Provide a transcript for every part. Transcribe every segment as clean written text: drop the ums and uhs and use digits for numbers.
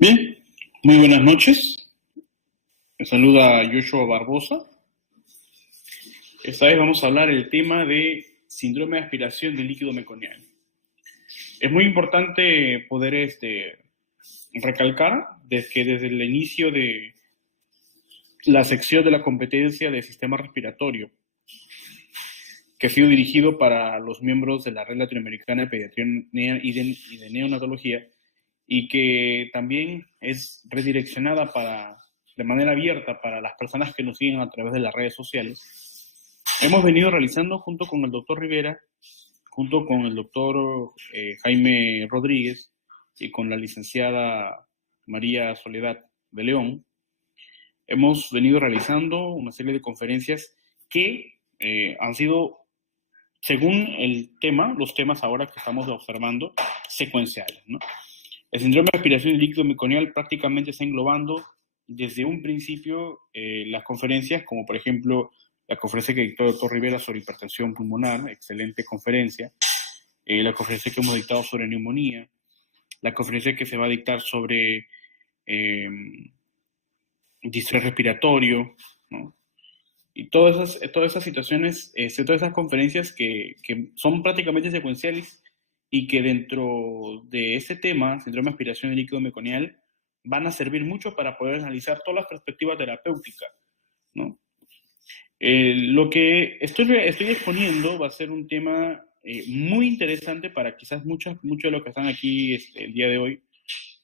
Bien, muy buenas noches. Me saluda Joshua Barbosa. Esta vez vamos a hablar del tema de síndrome de aspiración del líquido meconial. Es muy importante poder recalcar que desde el inicio de la sección de la competencia del sistema respiratorio, que ha sido dirigido para los miembros de la Red Latinoamericana de Pediatría y de Neonatología, y que también es redireccionada de manera abierta para las personas que nos siguen a través de las redes sociales, hemos venido realizando junto con el doctor Rivera, junto con el doctor Jaime Rodríguez y con la licenciada María Soledad de León, hemos venido realizando una serie de conferencias que han sido, según los temas ahora que estamos observando, secuenciales, ¿no? El síndrome de aspiración del líquido meconial prácticamente está englobando desde un principio las conferencias, como por ejemplo la conferencia que dictó el doctor Rivera sobre hipertensión pulmonar, excelente conferencia, la conferencia que hemos dictado sobre neumonía, la conferencia que se va a dictar sobre distrés respiratorio, ¿no? Y todas esas situaciones, todas esas conferencias que son prácticamente secuenciales y que dentro de ese tema, síndrome de aspiración del líquido meconial, van a servir mucho para poder analizar todas las perspectivas terapéuticas, ¿no? Lo que estoy exponiendo va a ser un tema muy interesante para quizás muchos de los que están aquí el día de hoy,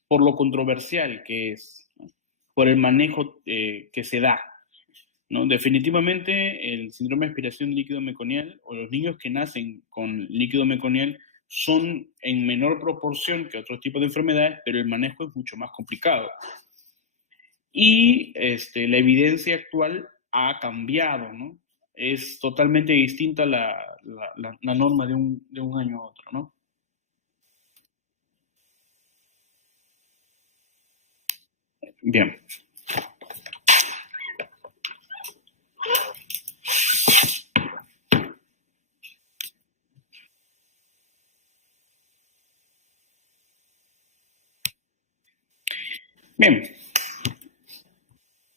por lo controversial que es, ¿no? Por el manejo que se da, ¿no? Definitivamente el síndrome de aspiración líquido meconial o los niños que nacen con líquido meconial son en menor proporción que otros tipos de enfermedades, pero el manejo es mucho más complicado. Y la evidencia actual ha cambiado, ¿no? Es totalmente distinta la norma de un año a otro, ¿no? Bien. Bien.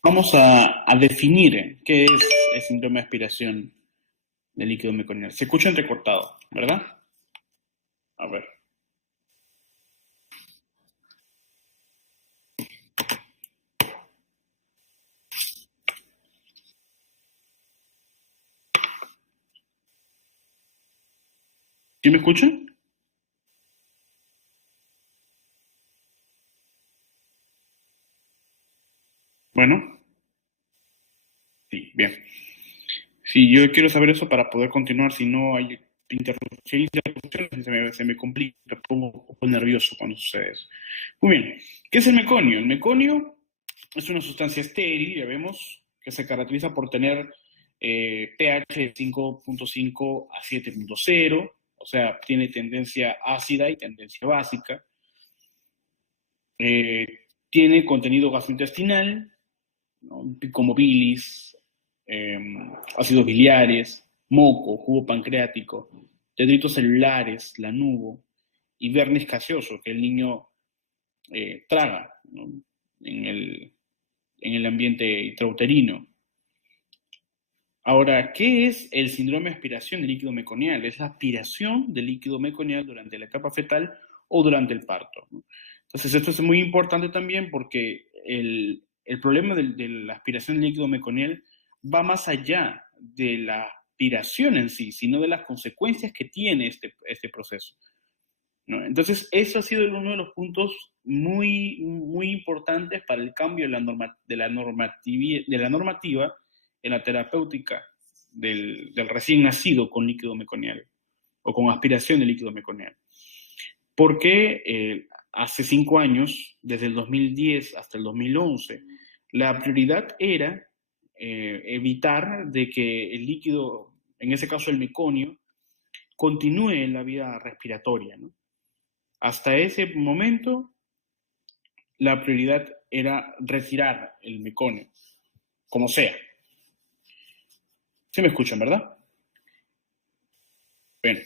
Vamos a definir qué es el síndrome de aspiración del líquido meconial. Se escucha entrecortado, ¿verdad? A ver. ¿Sí me escuchan? Bueno, sí, bien. Sí, yo quiero saber eso para poder continuar, si no hay interrupciones, se me complica, me pongo un poco nervioso cuando sucede eso. Muy bien, ¿qué es el meconio? El meconio es una sustancia estéril, ya vemos, que se caracteriza por tener pH de 5.5 a 7.0, o sea, tiene tendencia ácida y tendencia básica. Eh, Tiene contenido gastrointestinal, ¿no? Como bilis, ácidos biliares, moco, jugo pancreático, detritos celulares, lanugo y vernis gaseoso que el niño traga, ¿no? en, el, en el ambiente intrauterino. Ahora, ¿qué es el síndrome de aspiración de líquido meconial? Es la aspiración de líquido meconial durante la etapa fetal o durante el parto, ¿no? Entonces, esto es muy importante también porque el problema de la aspiración de líquido meconial va más allá de la aspiración en sí, sino de las consecuencias que tiene este proceso, ¿no? Entonces, eso ha sido uno de los puntos muy importantes para el cambio de la normativa en la terapéutica del recién nacido con líquido meconial o con aspiración de líquido meconial. Porque hace 5 años, desde el 2010 hasta el 2011, la prioridad era evitar de que el líquido, en ese caso el meconio, continúe en la vida respiratoria, ¿no? Hasta ese momento, la prioridad era retirar el meconio, como sea. ¿Se me escuchan, verdad? Bien.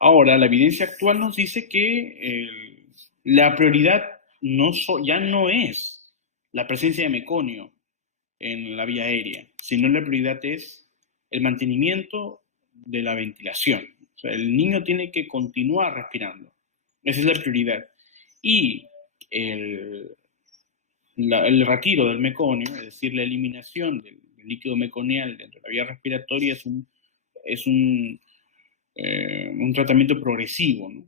Ahora, la evidencia actual nos dice que la prioridad ya no es la presencia de meconio en la vía aérea, sino la prioridad es el mantenimiento de la ventilación. O sea, el niño tiene que continuar respirando. Esa es la prioridad. Y el retiro del meconio, es decir, la eliminación del líquido meconial dentro de la vía respiratoria es un tratamiento progresivo, ¿no?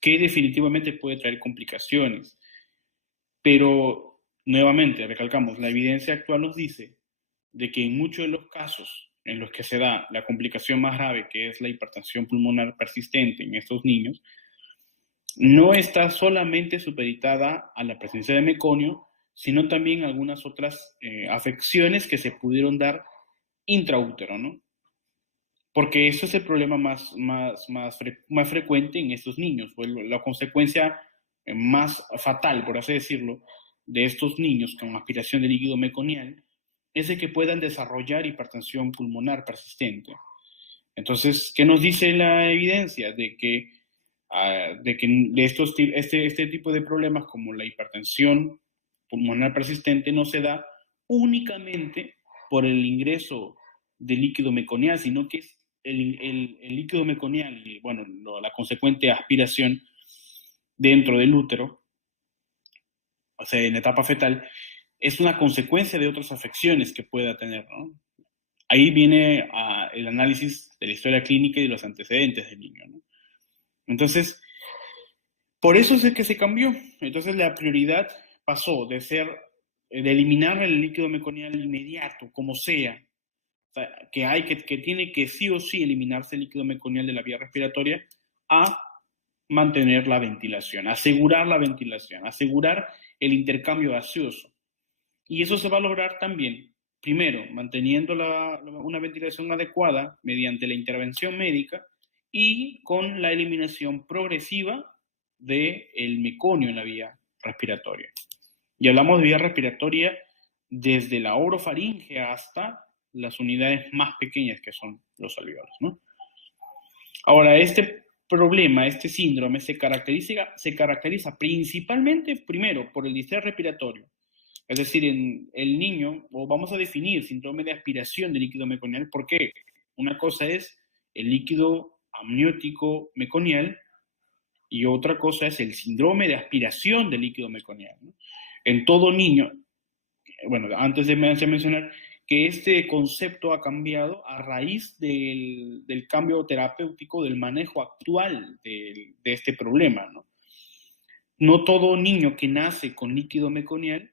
Que definitivamente puede traer complicaciones. Pero, nuevamente, recalcamos, la evidencia actual nos dice de que en muchos de los casos en los que se da la complicación más grave, que es la hipertensión pulmonar persistente en estos niños, no está solamente supeditada a la presencia de meconio, sino también algunas otras afecciones que se pudieron dar intraútero, ¿no? Porque eso es el problema más frecuente en estos niños, pues la consecuencia más fatal, por así decirlo, de estos niños con aspiración de líquido meconial es de que puedan desarrollar hipertensión pulmonar persistente. Entonces, ¿qué nos dice la evidencia? De que este tipo de problemas como la hipertensión pulmonar persistente no se da únicamente por el ingreso de líquido meconial, sino que es el líquido meconial y, bueno, la consecuente aspiración dentro del útero, o sea, en etapa fetal, es una consecuencia de otras afecciones que pueda tener, ¿no? Ahí viene el análisis de la historia clínica y de los antecedentes del niño, ¿no? Entonces, por eso es que se cambió. Entonces, la prioridad pasó de eliminar el líquido meconial inmediato, como sea, o sea, que tiene que sí o sí eliminarse el líquido meconial de la vía respiratoria, a mantener la ventilación, asegurar la ventilación, asegurar el intercambio gaseoso. Y eso se va a lograr también, primero, manteniendo una ventilación adecuada mediante la intervención médica y con la eliminación progresiva del meconio en la vía respiratoria. Y hablamos de vía respiratoria desde la orofaringe hasta las unidades más pequeñas que son los alveolos, ¿no? Ahora, este problema, este síndrome, se caracteriza principalmente, primero, por el distrés respiratorio. Es decir, en el niño, o vamos a definir síndrome de aspiración de líquido meconial, porque una cosa es el líquido amniótico meconial y otra cosa es el síndrome de aspiración de líquido meconial, ¿no? En todo niño, bueno, antes de mencionar que este concepto ha cambiado a raíz del cambio terapéutico, del manejo actual de este problema, ¿no? No todo niño que nace con líquido meconial,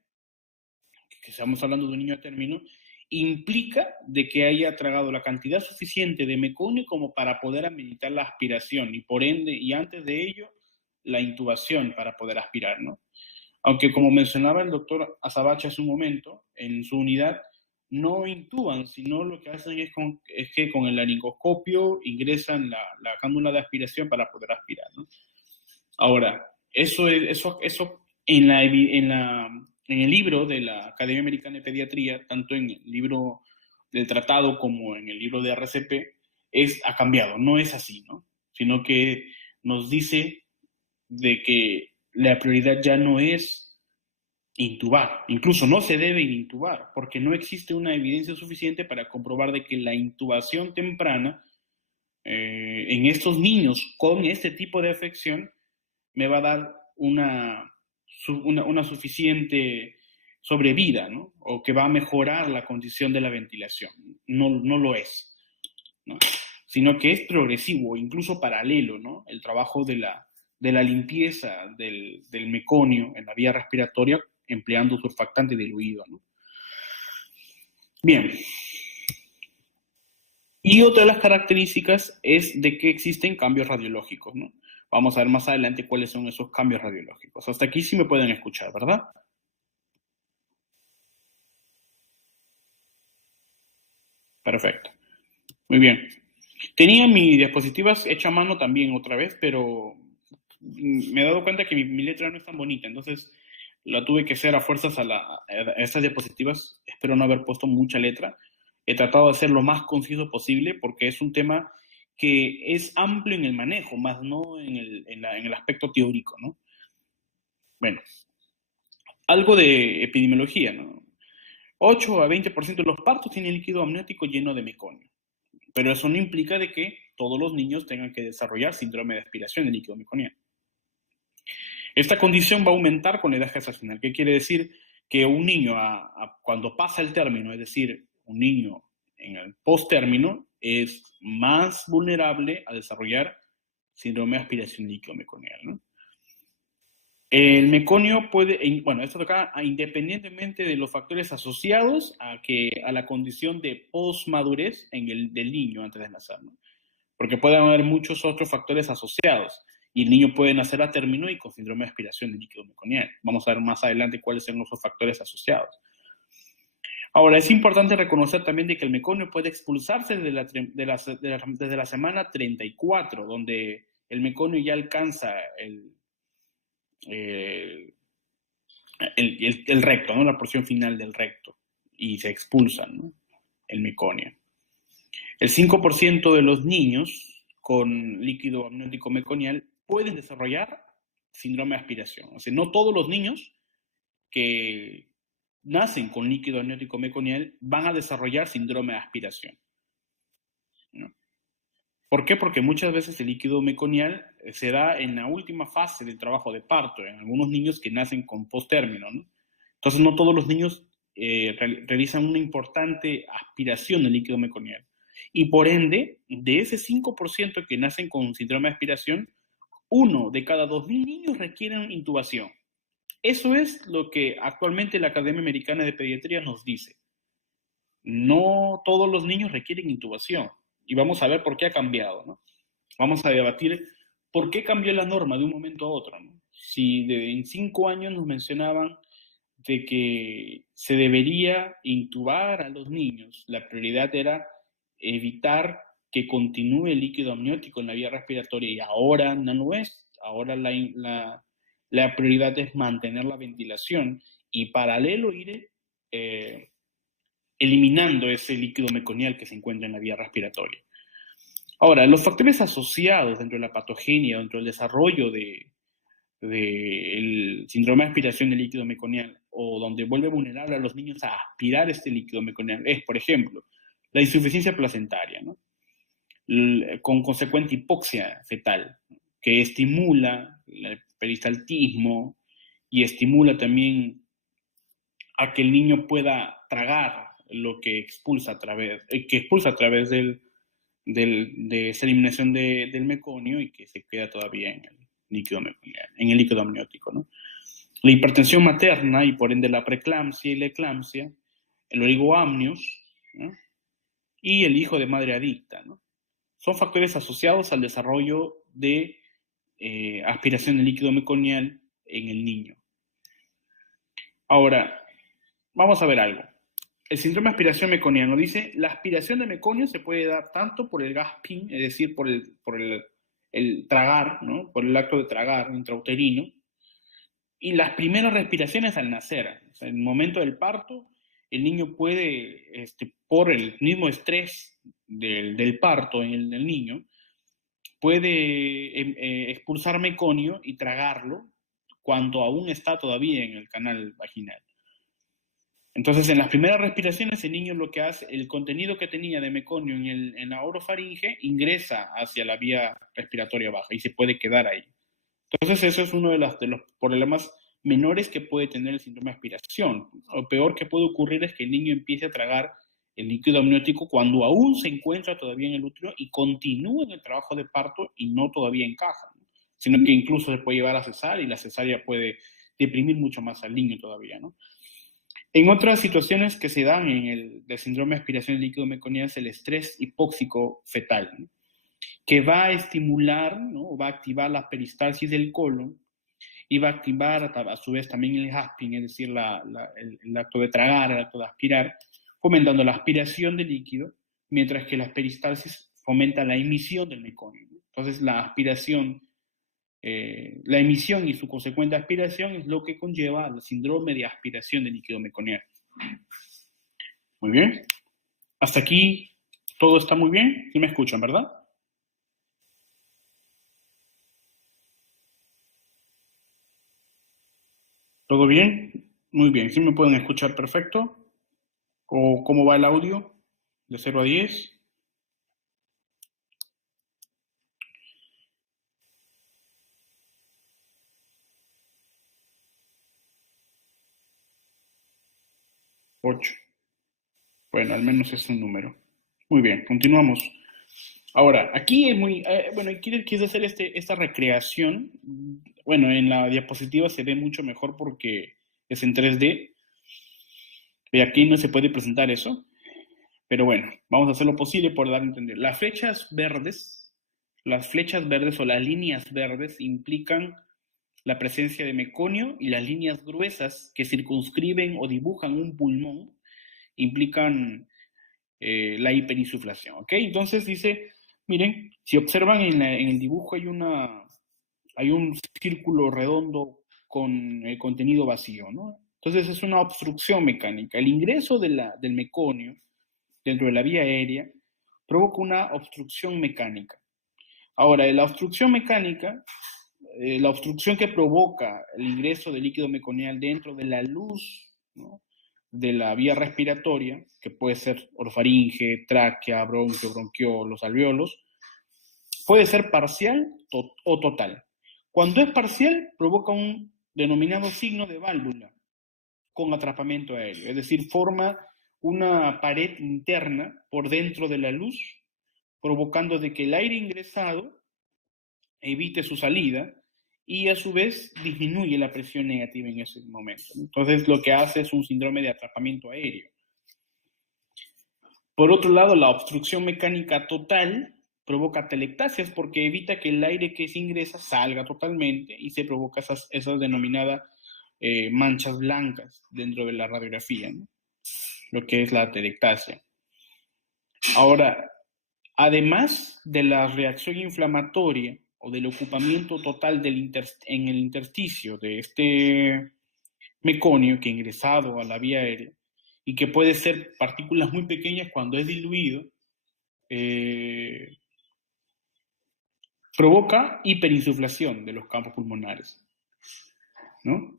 que estamos hablando de un niño a término, implica de que haya tragado la cantidad suficiente de meconio como para poder ameritar la aspiración y por ende, y antes de ello, la intubación para poder aspirar, ¿no? Aunque como mencionaba el doctor Azabache hace un momento, en su unidad no intuban, sino lo que hacen es que con el laringoscopio ingresan la cánula de aspiración para poder aspirar, ¿no? Ahora, eso en el libro de la Academia Americana de Pediatría, tanto en el libro del tratado como en el libro de RCP, ha cambiado, no es así, ¿no? Sino que nos dice de que la prioridad ya no es intubar, incluso no se debe intubar, porque no existe una evidencia suficiente para comprobar de que la intubación temprana en estos niños con este tipo de afección me va a dar una suficiente sobrevida, ¿no? O que va a mejorar la condición de la ventilación. No, no lo es, ¿no? Sino que es progresivo, incluso paralelo, ¿no? El trabajo de la limpieza del meconio en la vía respiratoria empleando surfactante diluido, ¿no? Bien. Y otra de las características es de que existen cambios radiológicos, ¿no? Vamos a ver más adelante cuáles son esos cambios radiológicos. Hasta aquí sí me pueden escuchar, ¿verdad? Perfecto. Muy bien. Tenía mi diapositivas hecha a mano también otra vez, pero me he dado cuenta que mi letra no es tan bonita, entonces la tuve que hacer a fuerzas a estas diapositivas. Espero no haber puesto mucha letra. He tratado de ser lo más conciso posible porque es un tema que es amplio en el manejo, más no en el aspecto teórico, ¿no? Bueno, algo de epidemiología, ¿no? 8 a 20% de los partos tienen líquido amniótico lleno de meconio, pero eso no implica de que todos los niños tengan que desarrollar síndrome de aspiración de líquido meconiano. Esta condición va a aumentar con la edad gestacional. ¿Qué quiere decir? Que un niño, cuando pasa el término, es decir, un niño en el post-término, es más vulnerable a desarrollar síndrome de aspiración líquido meconial, ¿no? El meconio puede, bueno, esto toca independientemente de los factores asociados a la condición de posmadurez del niño antes de nacer, ¿no? Porque pueden haber muchos otros factores asociados y el niño puede nacer a término y con síndrome de aspiración de líquido meconial. Vamos a ver más adelante cuáles son esos factores asociados. Ahora, es importante reconocer también de que el meconio puede expulsarse desde la semana 34, donde el meconio ya alcanza el recto, ¿no? La porción final del recto, y se expulsa, ¿no? El meconio. El 5% de los niños con líquido amniótico meconial pueden desarrollar síndrome de aspiración. O sea, no todos los niños que nacen con líquido amniótico meconial van a desarrollar síndrome de aspiración, ¿no? ¿Por qué? Porque muchas veces el líquido meconial se da en la última fase del trabajo de parto, en algunos niños que nacen con post-término, ¿no? Entonces, no todos los niños realizan una importante aspiración de líquido meconial. Y por ende, de ese 5% que nacen con síndrome de aspiración, 1 de cada 2.000 niños requieren intubación. Eso es lo que actualmente la Academia Americana de Pediatría nos dice. No todos los niños requieren intubación. Y vamos a ver por qué ha cambiado, ¿no? Vamos a debatir por qué cambió la norma de un momento a otro, ¿no? Si en 5 años nos mencionaban de que se debería intubar a los niños, la prioridad era evitar que continúe el líquido amniótico en la vía respiratoria, y ahora no lo es. Ahora la prioridad es mantener la ventilación y paralelo ir eliminando ese líquido meconial que se encuentra en la vía respiratoria. Ahora, los factores asociados dentro de la patogenia, dentro del desarrollo del síndrome de aspiración de líquido meconial, o donde vuelve vulnerable a los niños a aspirar este líquido meconial, es, por ejemplo, la insuficiencia placentaria, ¿no? Con consecuente hipoxia fetal, que estimula el peristaltismo y estimula también a que el niño pueda tragar lo que expulsa a través de esa eliminación del meconio y que se queda todavía en el líquido meconial, en el líquido amniótico, ¿no? La hipertensión materna y por ende la preeclampsia y la eclampsia, el oligoamnios, ¿no? Y el hijo de madre adicta, ¿no? Son factores asociados al desarrollo de aspiración de líquido meconial en el niño. Ahora, vamos a ver algo. El síndrome de aspiración meconiano dice, la aspiración de meconio se puede dar tanto por el gasping, es decir, por el tragar, ¿no? Por el acto de tragar intrauterino, y las primeras respiraciones al nacer. O sea, en el momento del parto, el niño puede, por el mismo estrés del parto en el niño, puede expulsar meconio y tragarlo cuando aún está todavía en el canal vaginal. Entonces, en las primeras respiraciones, el niño lo que hace, el contenido que tenía de meconio en la orofaringe ingresa hacia la vía respiratoria baja y se puede quedar ahí. Entonces, eso es uno de los problemas menores que puede tener el síndrome de aspiración. Lo peor que puede ocurrir es que el niño empiece a tragar el líquido amniótico cuando aún se encuentra todavía en el útero y continúa en el trabajo de parto y no todavía encaja, ¿no? Sino que incluso se puede llevar a cesárea y la cesárea puede deprimir mucho más al niño todavía, ¿no? En otras situaciones que se dan en el síndrome de aspiración de líquido meconiano es el estrés hipóxico fetal, ¿no? Que va a estimular, ¿no? Va a activar la peristalsis del colon y va a activar a su vez también el gasping, es decir, el acto de tragar, el acto de aspirar, fomentando la aspiración de líquido, mientras que la peristalsis fomenta la emisión del meconio, ¿no? Entonces, la emisión y su consecuente aspiración es lo que conlleva al síndrome de aspiración de líquido meconiano. Muy bien. Hasta aquí todo está muy bien. ¿Sí me escuchan, verdad? ¿Todo bien? Muy bien, ¿sí me pueden escuchar perfecto? ¿O cómo va el audio? De 0 a 10. 8. Bueno, al menos es un número. Muy bien, continuamos. Ahora, aquí es muy, bueno, quise hacer esta recreación. Bueno, en la diapositiva se ve mucho mejor porque es en 3D. Y aquí no se puede presentar eso. Pero bueno, vamos a hacer lo posible por dar a entender. Las flechas verdes o las líneas verdes implican la presencia de meconio y las líneas gruesas que circunscriben o dibujan un pulmón implican la hiperinsuflación, ¿ok? Entonces dice, miren, si observan en el dibujo hay un círculo redondo con el contenido vacío, ¿no? Entonces es una obstrucción mecánica. El ingreso del meconio dentro de la vía aérea provoca una obstrucción mecánica. Ahora, la obstrucción mecánica, la obstrucción que provoca el ingreso de líquido meconial dentro de la luz, ¿no?, de la vía respiratoria, que puede ser orofaringe, tráquea, bronquio, bronquiolos, alveolos, puede ser parcial o total. Cuando es parcial, provoca un denominado signo de válvula con atrapamiento aéreo, es decir, forma una pared interna por dentro de la luz, provocando de que el aire ingresado evite su salida y a su vez disminuye la presión negativa en ese momento. Entonces lo que hace es un síndrome de atrapamiento aéreo. Por otro lado, la obstrucción mecánica total provoca telectasias porque evita que el aire que se ingresa salga totalmente y se provoca esas denominadas manchas blancas dentro de la radiografía, ¿no?, lo que es la telectasia. Ahora, además de la reacción inflamatoria o del ocupamiento total en el intersticio de este meconio que ha ingresado a la vía aérea y que puede ser partículas muy pequeñas cuando es diluido, provoca hiperinsuflación de los campos pulmonares, ¿no?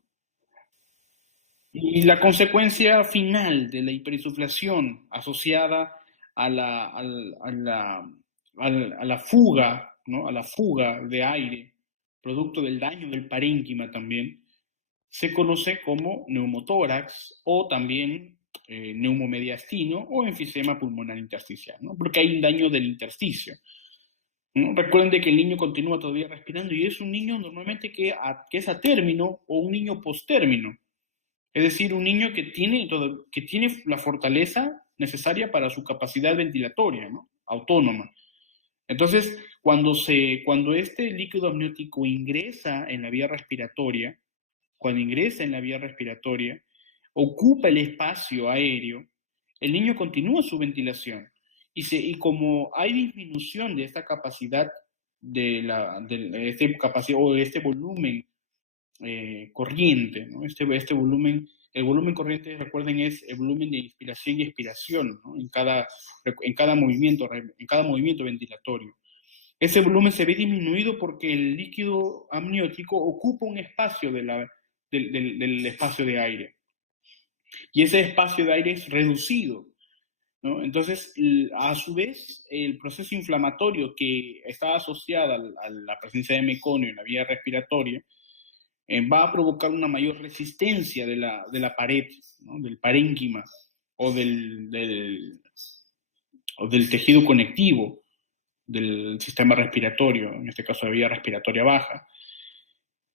Y la consecuencia final de la hiperinsuflación asociada a la fuga, ¿no?, a la fuga de aire, producto del daño del parénquima también, se conoce como neumotórax o también neumomediastino o enfisema pulmonar intersticial, ¿no?, porque hay un daño del intersticio, ¿no? Recuerden de que el niño continúa todavía respirando y es un niño normalmente que es a término o un niño postérmino. Es decir, un niño que tiene la fortaleza necesaria para su capacidad ventilatoria, ¿no?, autónoma. Entonces, cuando este líquido amniótico ingresa en la vía respiratoria, ocupa el espacio aéreo, el niño continúa su ventilación. Y como hay disminución de esta capacidad, de este volumen corriente, ¿no? Este volumen, el volumen corriente, recuerden, es el volumen de inspiración y expiración, ¿no?, en cada movimiento ventilatorio. Ese volumen se ve disminuido porque el líquido amniótico ocupa un espacio del espacio de aire. Y ese espacio de aire es reducido, ¿no? Entonces, a su vez, el proceso inflamatorio que está asociado a la presencia de meconio en la vía respiratoria va a provocar una mayor resistencia de la pared, ¿no?, del parénquima o del tejido conectivo del sistema respiratorio, en este caso de vía respiratoria baja,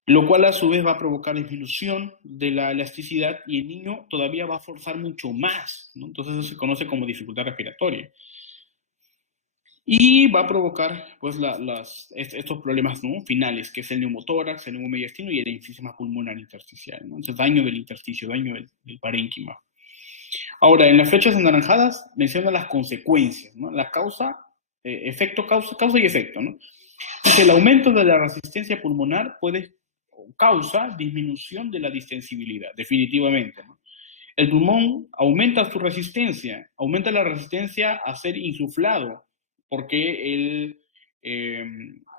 lo cual a su vez va a provocar disminución de la elasticidad y el niño todavía va a forzar mucho más, ¿no? Entonces eso se conoce como dificultad respiratoria. Y va a provocar pues estos problemas, ¿no?, finales, que es el neumotórax, el neumomediastino y el enfisema pulmonar intersticial, ¿no? Entonces daño del intersticio, daño del parénquima. Ahora, en las flechas anaranjadas menciona las consecuencias, ¿no?, la causa y efecto, ¿no? Dice, el aumento de la resistencia pulmonar causa disminución de la distensibilidad, definitivamente, ¿no? El pulmón aumenta su resistencia, aumenta la resistencia a ser insuflado, porque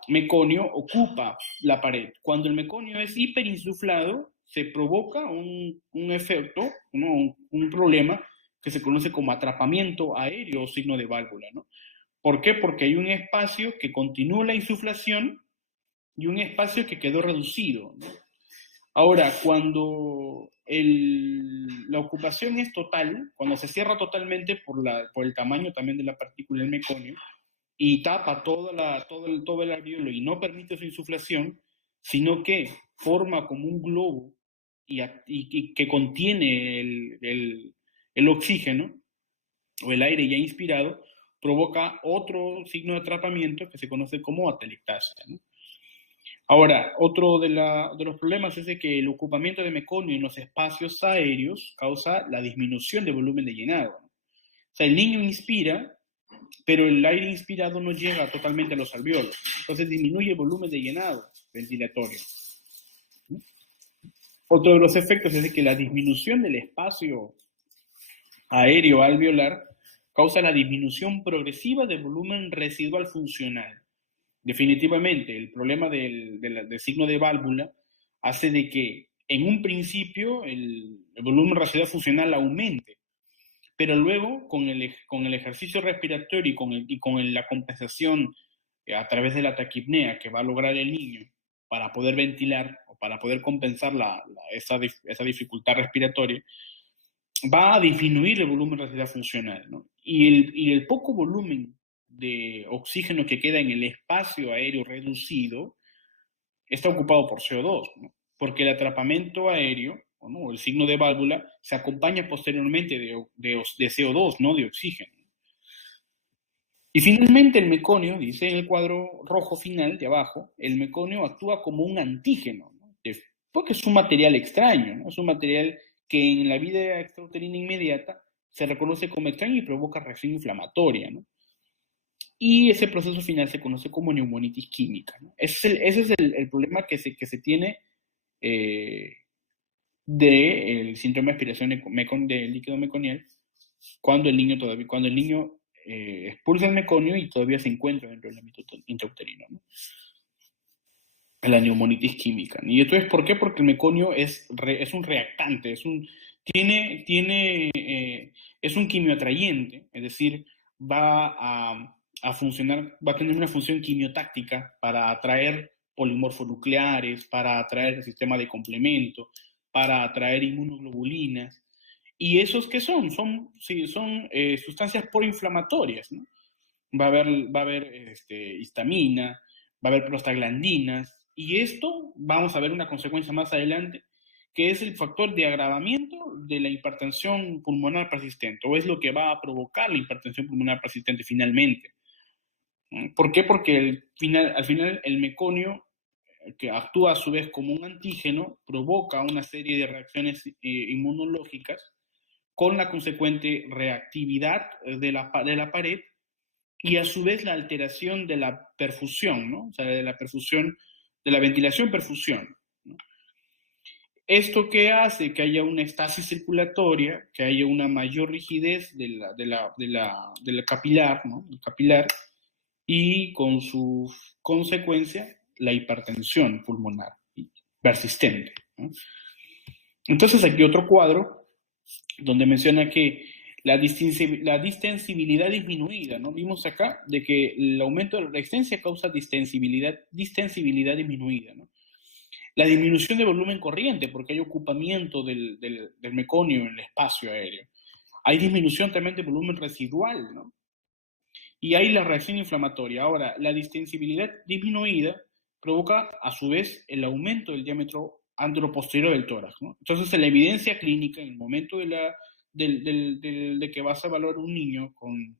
meconio ocupa la pared. Cuando el meconio es hiperinsuflado, se provoca un efecto, ¿no? un problema que se conoce como atrapamiento aéreo o signo de válvula, ¿no? ¿Por qué? Porque hay un espacio que continúa la insuflación y un espacio que quedó reducido, ¿no? Ahora, cuando la ocupación es total, cuando se cierra totalmente por el tamaño también de la partícula del meconio, y tapa todo el alveolo y no permite su insuflación, sino que forma como un globo y que contiene el oxígeno o el aire ya inspirado, provoca otro signo de atrapamiento que se conoce como atelectasia, ¿no? Ahora, otro de los problemas es de que el ocupamiento de meconio en los espacios aéreos causa la disminución de volumen de llenado, ¿no? O sea, el niño inspira, pero el aire inspirado no llega totalmente a los alveolos. Entonces disminuye el volumen de llenado ventilatorio. Otro de los efectos es de que la disminución del espacio aéreo alveolar causa la disminución progresiva del volumen residual funcional. Definitivamente, el problema del signo de válvula hace de que en un principio el volumen residual funcional aumente, pero luego con el ejercicio respiratorio y con la compensación a través de la taquipnea que va a lograr el niño para poder ventilar o para poder compensar esa dificultad respiratoria, va a disminuir el volumen residual funcional, ¿no? Y el poco volumen de oxígeno que queda en el espacio aéreo reducido está ocupado por CO2, ¿no? Porque el atrapamiento aéreo, ¿no? El signo de válvula, se acompaña posteriormente de CO2, no de oxígeno. Y finalmente el meconio, dice en el cuadro rojo final de abajo, el meconio actúa como un antígeno, ¿no? Porque es un material extraño, ¿no? Es un material que en la vida extrauterina inmediata se reconoce como extraño y provoca reacción inflamatoria, ¿no? Y ese proceso final se conoce como neumonitis química, ¿no? Ese es el problema que se tiene del síndrome de aspiración de líquido meconial cuando el niño expulsa el meconio y todavía se encuentra dentro del ámbito intrauterino, ¿no? La neumonitis química. ¿Y esto es por qué? Porque el meconio es un reactante, es un quimioatrayente, es decir, va a funcionar, va a tener una función quimiotáctica para atraer polimorfonucleares, para atraer el sistema de complemento, para atraer inmunoglobulinas. ¿Y esos qué son? Son sustancias proinflamatorias, ¿no? Va a haber histamina, va a haber prostaglandinas, y esto vamos a ver una consecuencia más adelante, que es el factor de agravamiento de la hipertensión pulmonar persistente, o es lo que va a provocar la hipertensión pulmonar persistente finalmente. ¿Por qué? Porque al final el meconio, que actúa a su vez como un antígeno, provoca una serie de reacciones inmunológicas con la consecuente reactividad de la pared y a su vez la alteración de la perfusión, ¿no? O sea, de la perfusión, de la ventilación-perfusión, ¿no? Esto que hace que haya una estasis circulatoria, que haya una mayor rigidez del capilar, ¿no? El capilar, y con su consecuencia la hipertensión pulmonar persistente, ¿no? Entonces aquí otro cuadro donde menciona que la distensibilidad disminuida, ¿no? Vimos acá de que el aumento de la resistencia causa distensibilidad disminuida, ¿no? La disminución de volumen corriente, porque hay ocupamiento del meconio en el espacio aéreo. Hay disminución también de volumen residual, ¿no? Y hay la reacción inflamatoria. Ahora, la distensibilidad disminuida provoca, a su vez, el aumento del diámetro anteroposterior del tórax, ¿no? Entonces, la evidencia clínica en el momento de que vas a evaluar un niño con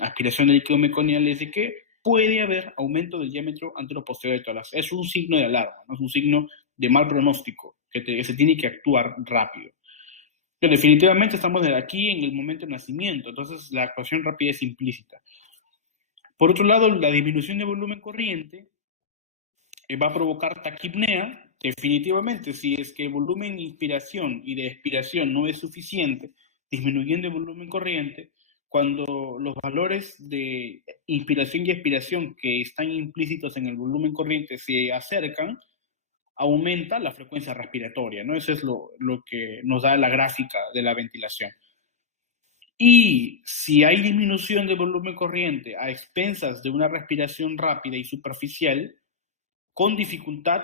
aspiración de líquido meconial es de que puede haber aumento del diámetro anteroposterior del tórax. Es un signo de alarma, ¿no? Es un signo de mal pronóstico, que se tiene que actuar rápido. Pero definitivamente estamos aquí en el momento de nacimiento, entonces la actuación rápida es implícita. Por otro lado, la disminución de volumen corriente va a provocar taquipnea. Definitivamente, si es que el volumen de inspiración y de expiración no es suficiente, disminuyendo el volumen corriente, cuando los valores de inspiración y expiración que están implícitos en el volumen corriente se acercan, aumenta la frecuencia respiratoria, ¿no? Eso es lo que nos da la gráfica de la ventilación. Y si hay disminución de volumen corriente a expensas de una respiración rápida y superficial, con dificultad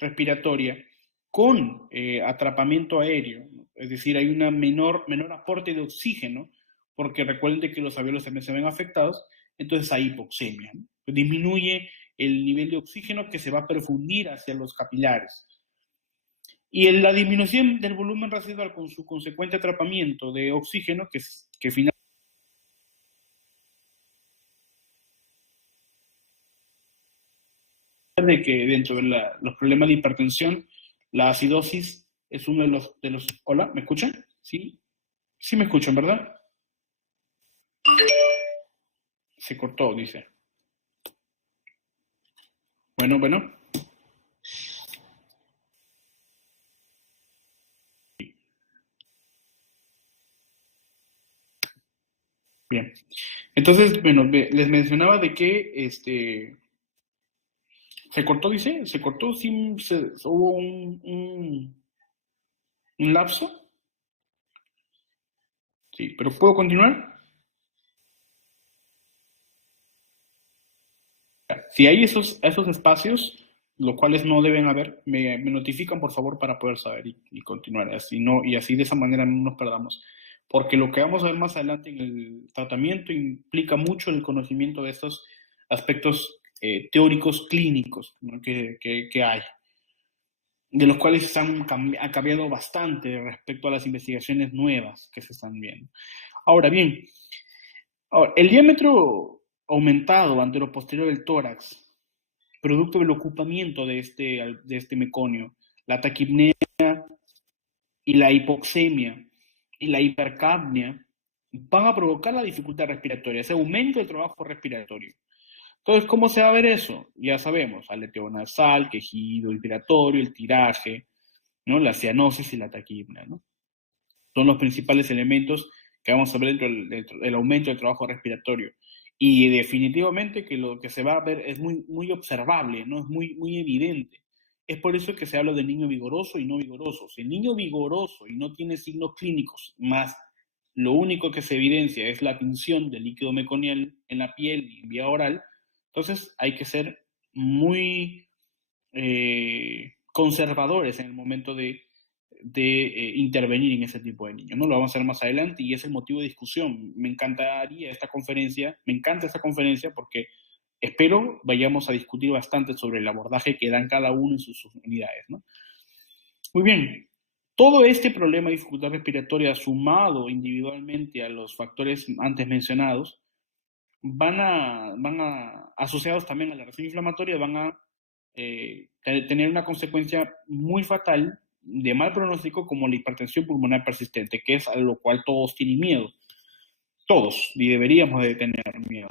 respiratoria, con atrapamiento aéreo, ¿no? Es decir, hay una menor aporte de oxígeno, porque recuerden que los alveolos también se ven afectados, entonces hay hipoxemia, ¿no? Disminuye el nivel de oxígeno que se va a perfundir hacia los capilares. Y en la disminución del volumen residual con su consecuente atrapamiento de oxígeno, que finalmente de que dentro de los problemas de hipertensión, la acidosis es uno de los... Hola, ¿me escuchan? Sí, sí me escuchan, ¿verdad? Se cortó, dice. Bueno, bueno. Bien. Entonces, bueno, les mencionaba de que se cortó, dice, se cortó, sí, hubo un lapso. Sí, pero ¿puedo continuar? Si hay esos espacios, los cuales no deben haber, me notifican por favor para poder saber y continuar así, no, y así de esa manera no nos perdamos. Porque lo que vamos a ver más adelante en el tratamiento implica mucho el conocimiento de estos aspectos teóricos clínicos, ¿no? que hay, de los cuales ha cambiado bastante respecto a las investigaciones nuevas que se están viendo. Ahora bien, el diámetro aumentado antero-posterior del tórax producto del ocupamiento de este meconio, la taquipnea y la hipoxemia y la hipercapnia van a provocar la dificultad respiratoria, ese aumento del trabajo respiratorio. Entonces, ¿cómo se va a ver eso? Ya sabemos, aleteo nasal, quejido inspiratorio, el tiraje, ¿no? La cianosis y la taquipnea, ¿no? Son los principales elementos que vamos a ver dentro del aumento del trabajo respiratorio. Y definitivamente que lo que se va a ver es muy, muy observable, ¿no? Es muy, muy evidente. Es por eso que se habla de niño vigoroso y no vigoroso. Si el niño vigoroso y no tiene signos clínicos, más lo único que se evidencia es la tinción del líquido meconial en la piel y en vía oral, entonces hay que ser muy conservadores en el momento de intervenir en ese tipo de niños, ¿no? Lo vamos a hacer más adelante y es el motivo de discusión. Me encanta esta conferencia porque espero vayamos a discutir bastante sobre el abordaje que dan cada uno en sus unidades, ¿no? Muy bien. Todo este problema de dificultad respiratoria sumado individualmente a los factores antes mencionados asociados también a la reacción inflamatoria, van a tener una consecuencia muy fatal de mal pronóstico como la hipertensión pulmonar persistente, que es a lo cual todos tienen miedo. Todos, y deberíamos de tener miedo.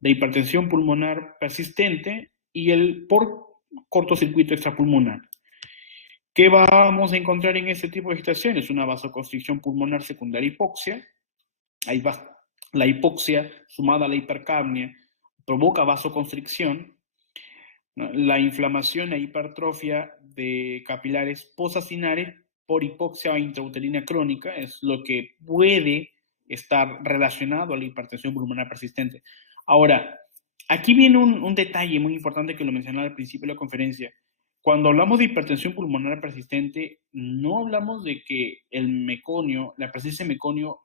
De hipertensión pulmonar persistente y el por cortocircuito extrapulmonar. ¿Qué vamos a encontrar en este tipo de situaciones? Una vasoconstricción pulmonar secundaria hipoxia. Ahí va. La hipoxia sumada a la hipercapnia provoca vasoconstricción, ¿no? La inflamación e hipertrofia de capilares posacinares por hipoxia intrauterina crónica es lo que puede estar relacionado a la hipertensión pulmonar persistente. Ahora, aquí viene un detalle muy importante que lo mencionaba al principio de la conferencia. Cuando hablamos de hipertensión pulmonar persistente, no hablamos de que el meconio, la presencia de meconio,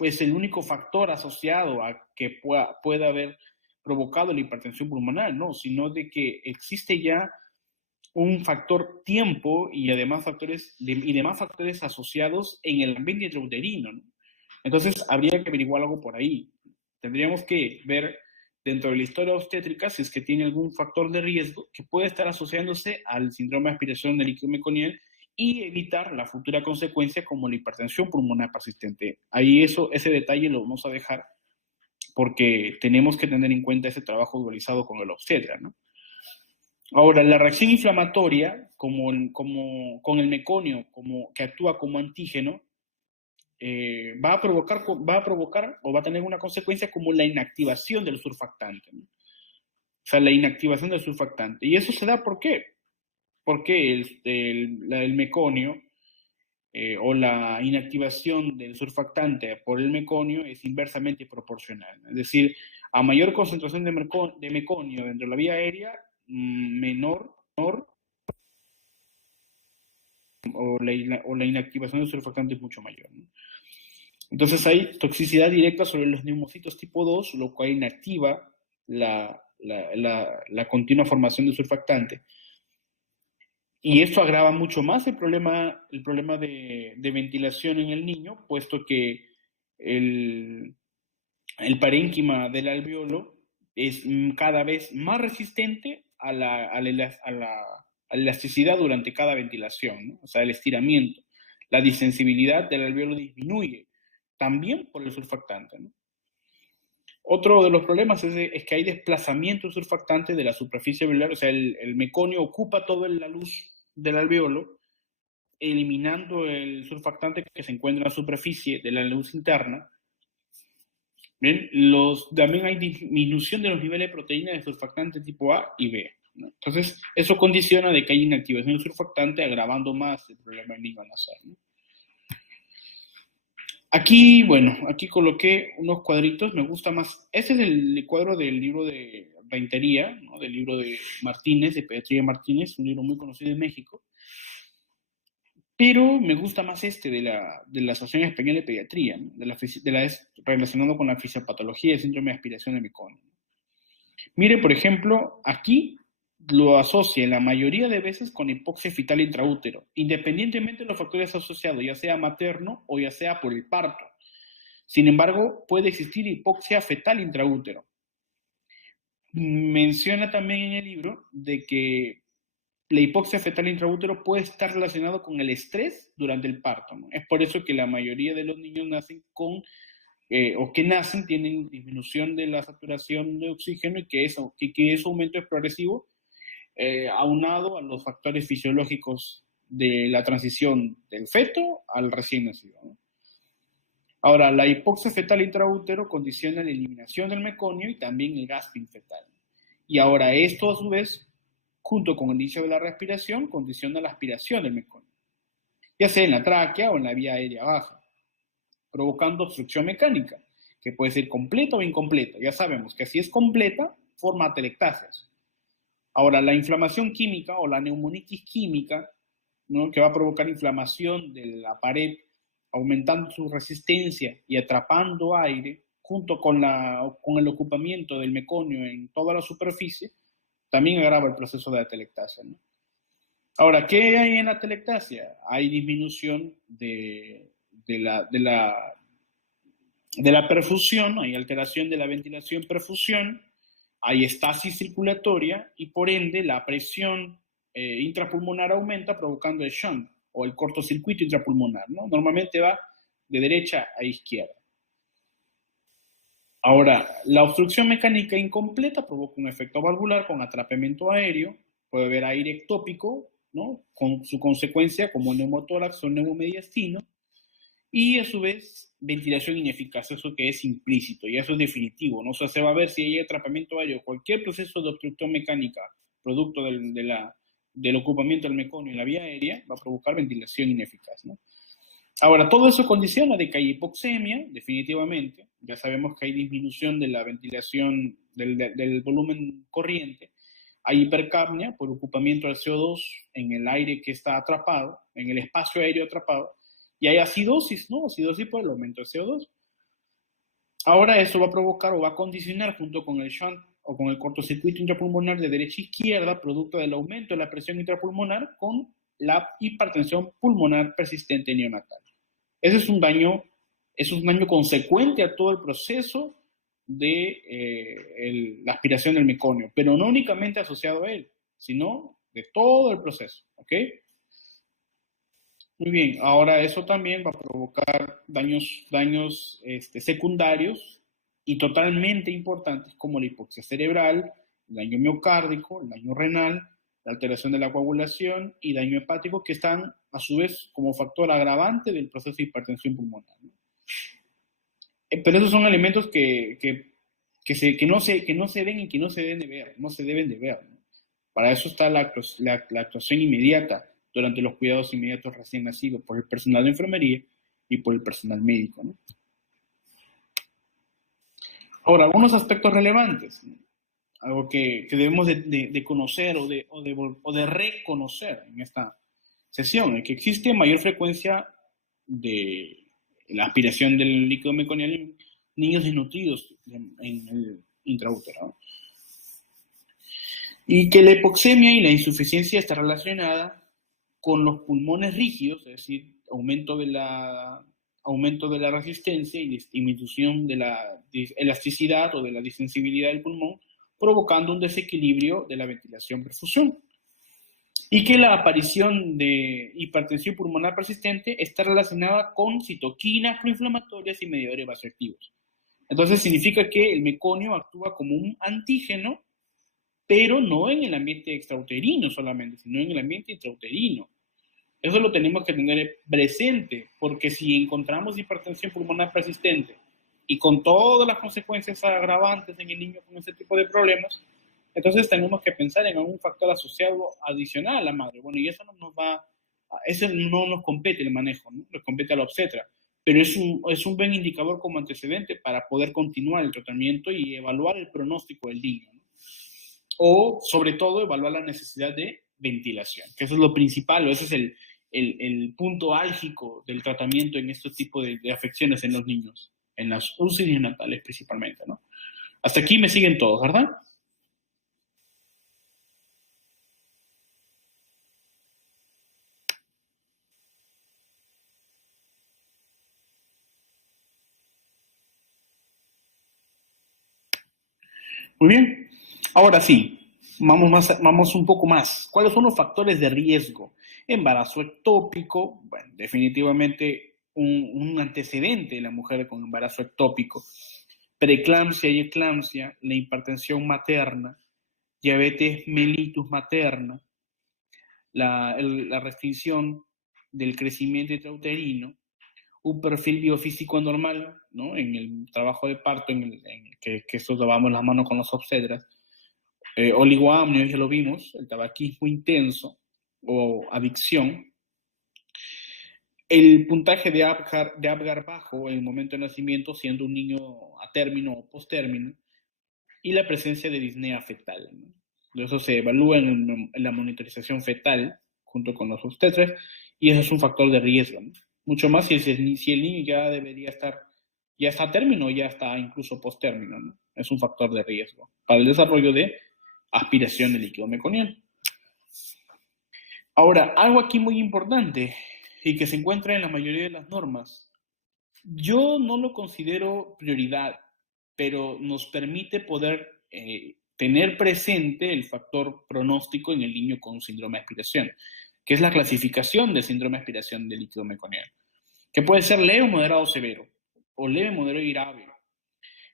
es el único factor asociado a que pueda haber provocado la hipertensión pulmonar, no, sino de que existe ya un factor tiempo y además demás factores asociados en el ambiente intrauterino, ¿no? Entonces, habría que averiguar algo por ahí. Tendríamos que ver dentro de la historia obstétrica si es que tiene algún factor de riesgo que puede estar asociándose al síndrome de aspiración del líquido meconial y evitar la futura consecuencia como la hipertensión pulmonar persistente. Ahí ese detalle lo vamos a dejar porque tenemos que tener en cuenta ese trabajo dualizado con el obstetra, ¿no? Ahora, la reacción inflamatoria, con el meconio que actúa como antígeno, va a provocar o va a tener una consecuencia como la inactivación del surfactante, ¿no? O sea, la inactivación del surfactante. ¿Y eso se da por qué? Porque el meconio o la inactivación del surfactante por el meconio es inversamente proporcional. Es decir, a mayor concentración de meconio dentro de la vía aérea, menor o la inactivación del surfactante es mucho mayor, ¿no? Entonces hay toxicidad directa sobre los neumocitos tipo 2, lo cual inactiva la continua formación de surfactante. Y esto agrava mucho más el problema de ventilación en el niño, puesto que el parénquima del alveolo es cada vez más resistente a la elasticidad durante cada ventilación, ¿no? O sea, el estiramiento. La disensibilidad del alveolo disminuye, también por el surfactante, ¿no? Otro de los problemas es que hay desplazamiento surfactante de la superficie alveolar, o sea, el meconio ocupa toda la luz del alveolo, eliminando el surfactante que se encuentra en la superficie de la luz interna. Bien, también hay disminución de los niveles de proteína de surfactante tipo A y B, ¿no? Entonces, eso condiciona de que hay inactivación del surfactante, agravando más el problema del niño al nacer, ¿no? Aquí, bueno, aquí coloqué unos cuadritos, me gusta más. Este es el cuadro del libro de Rentería, ¿no? Del libro de Martínez, de Pediatría Martínez, un libro muy conocido en México. Pero me gusta más este de la Asociación Española de Pediatría, ¿no? Relacionado con la fisiopatología del síndrome de aspiración de meconio. Mire, por ejemplo, aquí lo asocia la mayoría de veces con hipoxia fetal intraútero, independientemente de los factores asociados, ya sea materno o ya sea por el parto. Sin embargo, puede existir hipoxia fetal intraútero. Menciona también en el libro de que la hipoxia fetal intraútero puede estar relacionado con el estrés durante el parto, ¿no? Es por eso que la mayoría de los niños nacen o que nacen tienen disminución de la saturación de oxígeno y que ese aumento es progresivo, aunado a los factores fisiológicos de la transición del feto al recién nacido, ¿no? Ahora, la hipoxia fetal intraútero condiciona la eliminación del meconio y también el gasping fetal. Y ahora esto, a su vez, junto con el inicio de la respiración, condiciona la aspiración del meconio, ya sea en la tráquea o en la vía aérea baja, provocando obstrucción mecánica, que puede ser completa o incompleta. Ya sabemos que si es completa, forma atelectasias. Ahora, la inflamación química o la neumonitis química, ¿no? Que va a provocar inflamación de la pared, aumentando su resistencia y atrapando aire, junto con el ocupamiento del meconio en toda la superficie, también agrava el proceso de atelectasia, ¿no? Ahora, ¿qué hay en la atelectasia? Hay disminución de la perfusión, hay alteración de la ventilación-perfusión, hay estasis circulatoria y por ende la presión intrapulmonar aumenta provocando el shunt o el cortocircuito intrapulmonar, ¿no? Normalmente va de derecha a izquierda. Ahora, la obstrucción mecánica incompleta provoca un efecto valvular con atrapamiento aéreo, puede haber aire ectópico, ¿no? Con su consecuencia como neumotórax o neumomediastino, y a su vez ventilación ineficaz, eso que es implícito, y eso es definitivo, ¿no? O sea, se va a ver si hay atrapamiento aéreo, cualquier proceso de obstrucción mecánica, producto del ocupamiento del meconio en la vía aérea, va a provocar ventilación ineficaz, ¿no? Ahora, todo eso condiciona de que hay hipoxemia, definitivamente. Ya sabemos que hay disminución de la ventilación del volumen corriente. Hay hipercapnia por ocupamiento del CO2 en el aire que está atrapado, en el espacio aéreo atrapado. Y hay acidosis, ¿no? Acidosis por el aumento del CO2. Ahora eso va a provocar o va a condicionar junto con el shunt o con el cortocircuito intrapulmonar de derecha a izquierda, producto del aumento de la presión intrapulmonar con la hipertensión pulmonar persistente neonatal. Ese es un daño consecuente a todo el proceso de la aspiración del meconio, pero no únicamente asociado a él, sino de todo el proceso, ¿ok? Muy bien, ahora eso también va a provocar daños secundarios y totalmente importantes como la hipoxia cerebral, el daño miocárdico, el daño renal, la alteración de la coagulación y daño hepático que están a su vez como factor agravante del proceso de hipertensión pulmonar, ¿no? Pero esos son elementos que no se ven y que no se deben de ver, no se deben de ver, ¿no? Para eso está la actuación inmediata durante los cuidados inmediatos recién nacidos por el personal de enfermería y por el personal médico, ¿no? Ahora, algunos aspectos relevantes, ¿no? Algo que debemos de conocer o de reconocer en esta sesión, es que existe mayor frecuencia de la aspiración del líquido meconial en niños desnutridos en el intraútero, ¿no? Y que la hipoxemia y la insuficiencia está relacionada con los pulmones rígidos, es decir, aumento de la resistencia y disminución de la elasticidad o de la distensibilidad del pulmón, provocando un desequilibrio de la ventilación-perfusión. Y que la aparición de hipertensión pulmonar persistente está relacionada con citoquinas proinflamatorias y mediadores vasoactivos. Entonces significa que el meconio actúa como un antígeno, pero no en el ambiente extrauterino solamente, sino en el ambiente intrauterino. Eso lo tenemos que tener presente, porque si encontramos hipertensión pulmonar persistente y con todas las consecuencias agravantes en el niño con este tipo de problemas, entonces tenemos que pensar en algún factor asociado adicional a la madre. Bueno, y eso no nos compete el manejo, ¿no? Nos compete a la obstetra, pero es un buen indicador como antecedente para poder continuar el tratamiento y evaluar el pronóstico del niño, ¿no? O, sobre todo, evaluar la necesidad de ventilación, que eso es lo principal, o ese es el punto álgico del tratamiento en este tipo de afecciones en los niños, en las UCI neonatales principalmente, ¿no? Hasta aquí me siguen todos, ¿verdad? Muy bien. Ahora sí, vamos un poco más. ¿Cuáles son los factores de riesgo? Embarazo ectópico, bueno, definitivamente un antecedente de la mujer con embarazo ectópico. Preeclampsia y eclampsia, la hipertensión materna, diabetes mellitus materna, la restricción del crecimiento intrauterino, un perfil biofísico anormal, ¿no? En el trabajo de parto, que esto lavamos las manos con los obstetras, oligoamnios, ya lo vimos, el tabaquismo intenso o adicción, el puntaje de Apgar bajo en el momento de nacimiento, siendo un niño a término o post-término, y la presencia de disnea fetal, ¿no? Eso se evalúa en la monitorización fetal junto con los obstetras, y eso es un factor de riesgo, ¿no? Mucho más si el niño ya está a término, ya está incluso post-término, ¿no? Es un factor de riesgo para el desarrollo de aspiración de líquido meconial. Ahora, algo aquí muy importante y que se encuentra en la mayoría de las normas, yo no lo considero prioridad, pero nos permite poder tener presente el factor pronóstico en el niño con síndrome de aspiración, que es la clasificación de síndrome de aspiración de líquido meconial, que puede ser leve, moderado o severo, o leve, moderado y grave.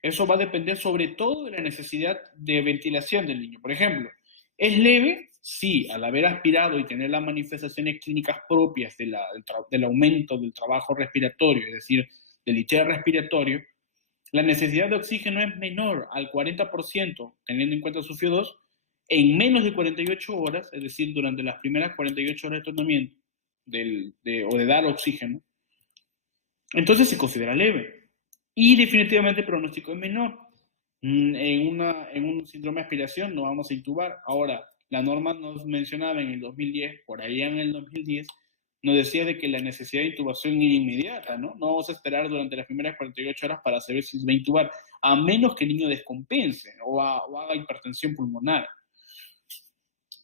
Eso va a depender sobre todo de la necesidad de ventilación del niño. Por ejemplo, ¿es leve? Sí, al haber aspirado y tener las manifestaciones clínicas propias del aumento del trabajo respiratorio, es decir, del ITR respiratorio, la necesidad de oxígeno es menor al 40%, teniendo en cuenta su FIO2, en menos de 48 horas, es decir, durante las primeras 48 horas de tratamiento o de dar oxígeno, entonces se considera leve. Y definitivamente el pronóstico es menor. En un síndrome de aspiración no vamos a intubar. Ahora, la norma nos mencionaba en el 2010, por ahí en el 2010, nos decía de que la necesidad de intubación era inmediata, ¿no? No vamos a esperar durante las primeras 48 horas para saber si se va a intubar, a menos que el niño descompense o haga hipertensión pulmonar.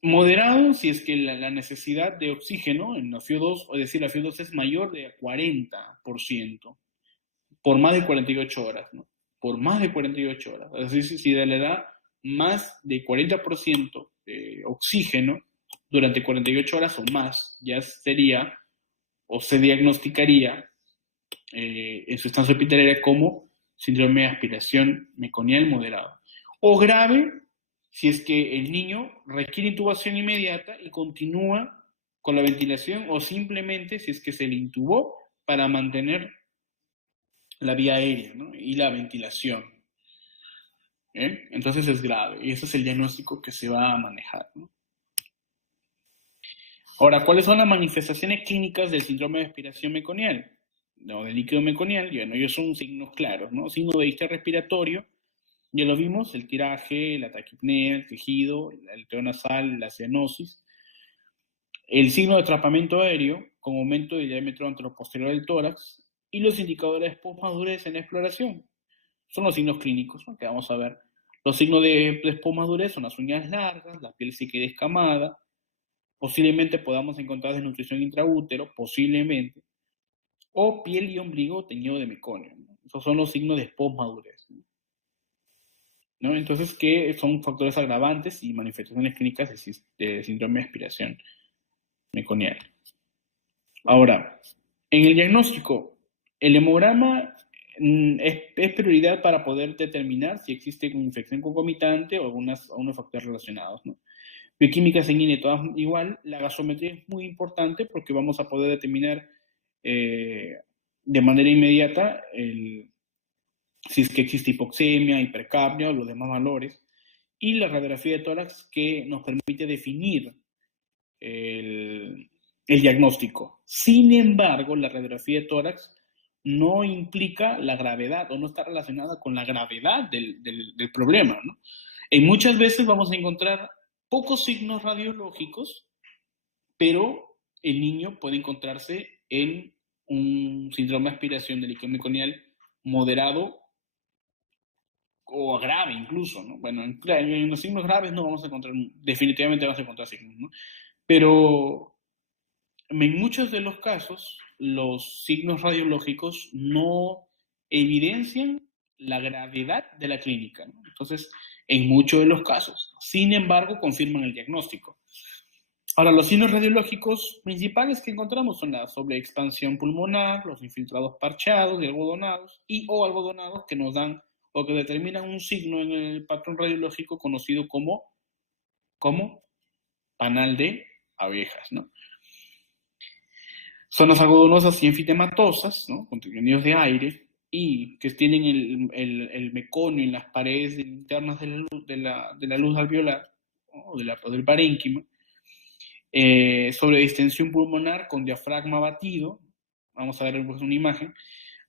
Moderado si es que la necesidad de oxígeno en la FIO2, es decir, la FIO2 es mayor de 40%, por más de 48 horas, ¿no? Por más de 48 horas. Es decir, si le da más de 40% de oxígeno durante 48 horas o más, ya sería o se diagnosticaría en su estancia hospitalaria como síndrome de aspiración meconial moderado. O grave, si es que el niño requiere intubación inmediata y continúa con la ventilación, o simplemente si es que se le intubó para mantener la vía aérea, ¿no? Y la ventilación. Entonces es grave y ese es el diagnóstico que se va a manejar, ¿no? Ahora, ¿cuáles son las manifestaciones clínicas del síndrome de aspiración meconial? No, del líquido meconial, bueno, ellos son signos claros, ¿no? Signo de distrés respiratorio, ya lo vimos, el tiraje, la taquipnea, el quejido, el aleteo nasal, la cianosis. El signo de atrapamiento aéreo, con aumento del diámetro anteroposterior del tórax, y los indicadores postmadurez en exploración. Son los signos clínicos, ¿no?, que vamos a ver. Los signos de posmadurez son las uñas largas, la piel seca y descamada, posiblemente podamos encontrar desnutrición intraútero, posiblemente, o piel y ombligo teñido de meconio, ¿no? Esos son los signos de posmadurez, ¿no? Entonces, ¿qué son factores agravantes y manifestaciones clínicas de síndrome de aspiración meconial? Ahora, en el diagnóstico, el hemograma es prioridad para poder determinar si existe una infección concomitante o algunos factores relacionados, ¿no? Bioquímica sanguínea, todas igual. La gasometría es muy importante porque vamos a poder determinar de manera inmediata si es que existe hipoxemia, hipercapnia o los demás valores. Y la radiografía de tórax, que nos permite definir el diagnóstico. Sin embargo, la radiografía de tórax no implica la gravedad o no está relacionada con la gravedad del problema, ¿no? Y muchas veces vamos a encontrar pocos signos radiológicos, pero el niño puede encontrarse en un síndrome de aspiración del líquido meconial moderado o grave incluso, ¿no? Bueno, en los signos graves no vamos a encontrar, definitivamente vamos a encontrar signos, ¿no? Pero en muchos de los casos, los signos radiológicos no evidencian la gravedad de la clínica, ¿no? Entonces, en muchos de los casos, sin embargo, confirman el diagnóstico. Ahora, los signos radiológicos principales que encontramos son la sobreexpansión pulmonar, los infiltrados parcheados y algodonados, o algodonados que nos dan o que determinan un signo en el patrón radiológico conocido como panal de abejas, ¿no? Zonas algodonosas y enfitematosas, ¿no?, contenidos de aire, y que tienen el meconio en las paredes internas de la luz alveolar, ¿no?, o del parénquima. Sobre distensión pulmonar con diafragma batido, vamos a ver pues una imagen.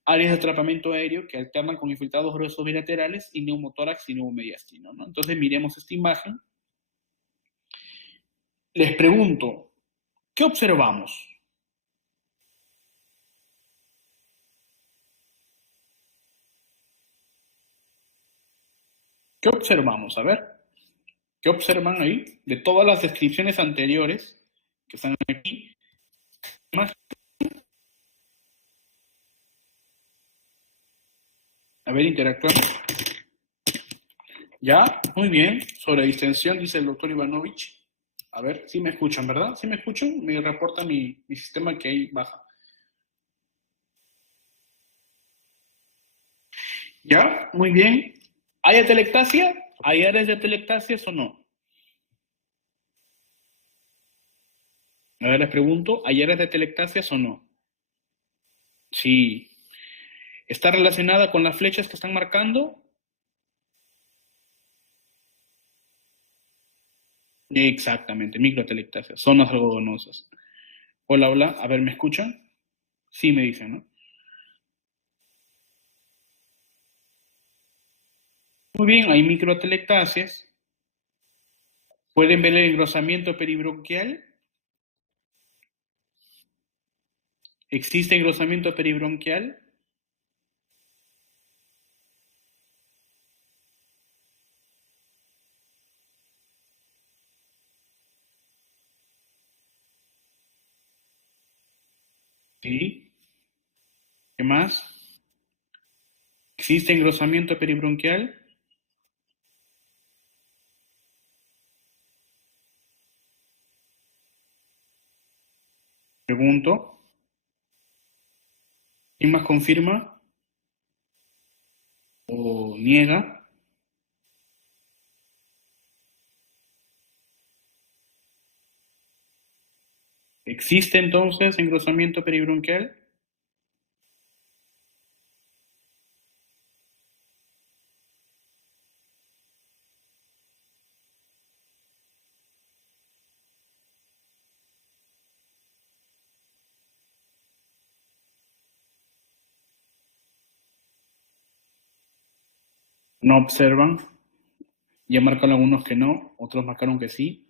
Áreas de atrapamiento aéreo que alternan con infiltrados gruesos bilaterales y neumotórax y neumomediastino, ¿no? Entonces miremos esta imagen. Les pregunto, ¿qué observamos? ¿Qué observamos? A ver, ¿qué observan ahí? De todas las descripciones anteriores que están aquí. A ver, interactuamos. Ya, muy bien. Sobre distensión, dice el doctor Ivanovich. A ver, sí me escuchan, ¿verdad? ¿Sí me escuchan? Me reporta mi sistema que hay baja. Ya, muy bien. ¿Hay atelectasia? ¿Hay áreas de atelectasias o no? A ver, les pregunto, ¿hay áreas de atelectasias o no? Sí. ¿Está relacionada con las flechas que están marcando? Exactamente, microatelectasias, zonas algodonosas. Hola, hola, a ver, ¿me escuchan? Sí, me dicen, ¿no? Muy bien, hay microatelectasias. ¿Pueden ver el engrosamiento peribronquial? ¿Existe engrosamiento peribronquial? Sí. ¿Qué más? ¿Existe engrosamiento peribronquial? Pregunto. ¿Quién más confirma o niega? ¿Existe entonces engrosamiento peribronquial? No observan. Ya marcaron algunos que no, otros marcaron que sí.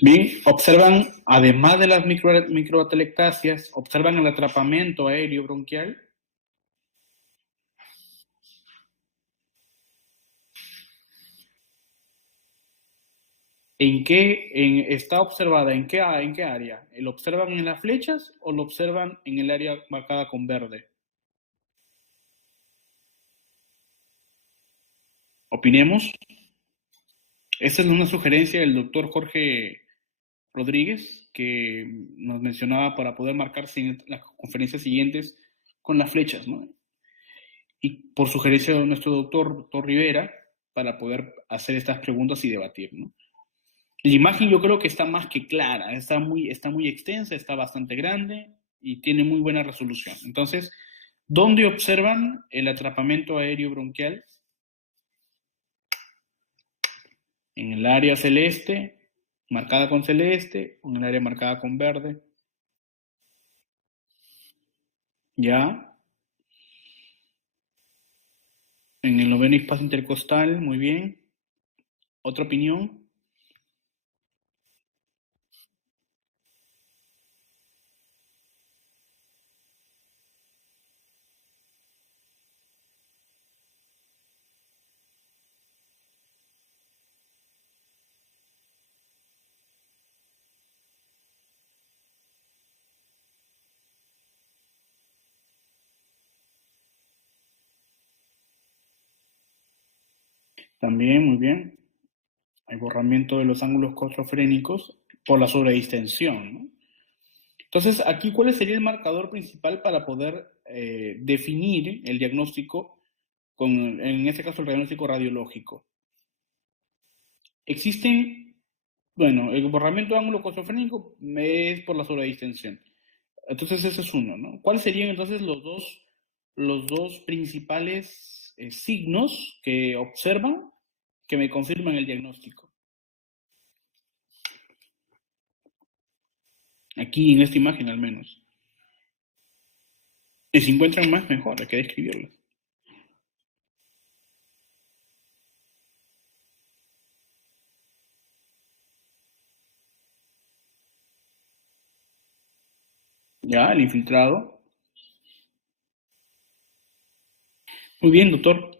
Bien, observan, además de las microatelectasias, observan el atrapamiento aéreo bronquial. ¿Está observada en qué área? ¿Lo observan en las flechas o lo observan en el área marcada con verde? Opinemos. Esta es una sugerencia del doctor Jorge Rodríguez, que nos mencionaba para poder marcarse en las conferencias siguientes con las flechas, ¿no? Y por sugerencia de nuestro doctor Rivera, para poder hacer estas preguntas y debatir, ¿no? La imagen yo creo que está más que clara, está muy extensa, está bastante grande y tiene muy buena resolución. Entonces, ¿dónde observan el atrapamiento aéreo bronquial? En el área celeste, marcada con celeste, o en el área marcada con verde. ¿Ya? En el noveno espacio intercostal, muy bien. ¿Otra opinión? También, muy bien. Hay borramiento de los ángulos claustrofrénicos por la sobredistensión, ¿no? Entonces, aquí, ¿cuál sería el marcador principal para poder definir el diagnóstico, en este caso el diagnóstico radiológico? Existen, bueno, el borramiento de ángulo claustrofrénico es por la sobredistensión. Entonces, ese es uno, ¿no? ¿Cuáles serían entonces los dos principales signos que observan que me confirman el diagnóstico? Aquí en esta imagen al menos. Y si encuentran más, mejor, hay que describirlo. Ya, el infiltrado. Muy bien, doctor.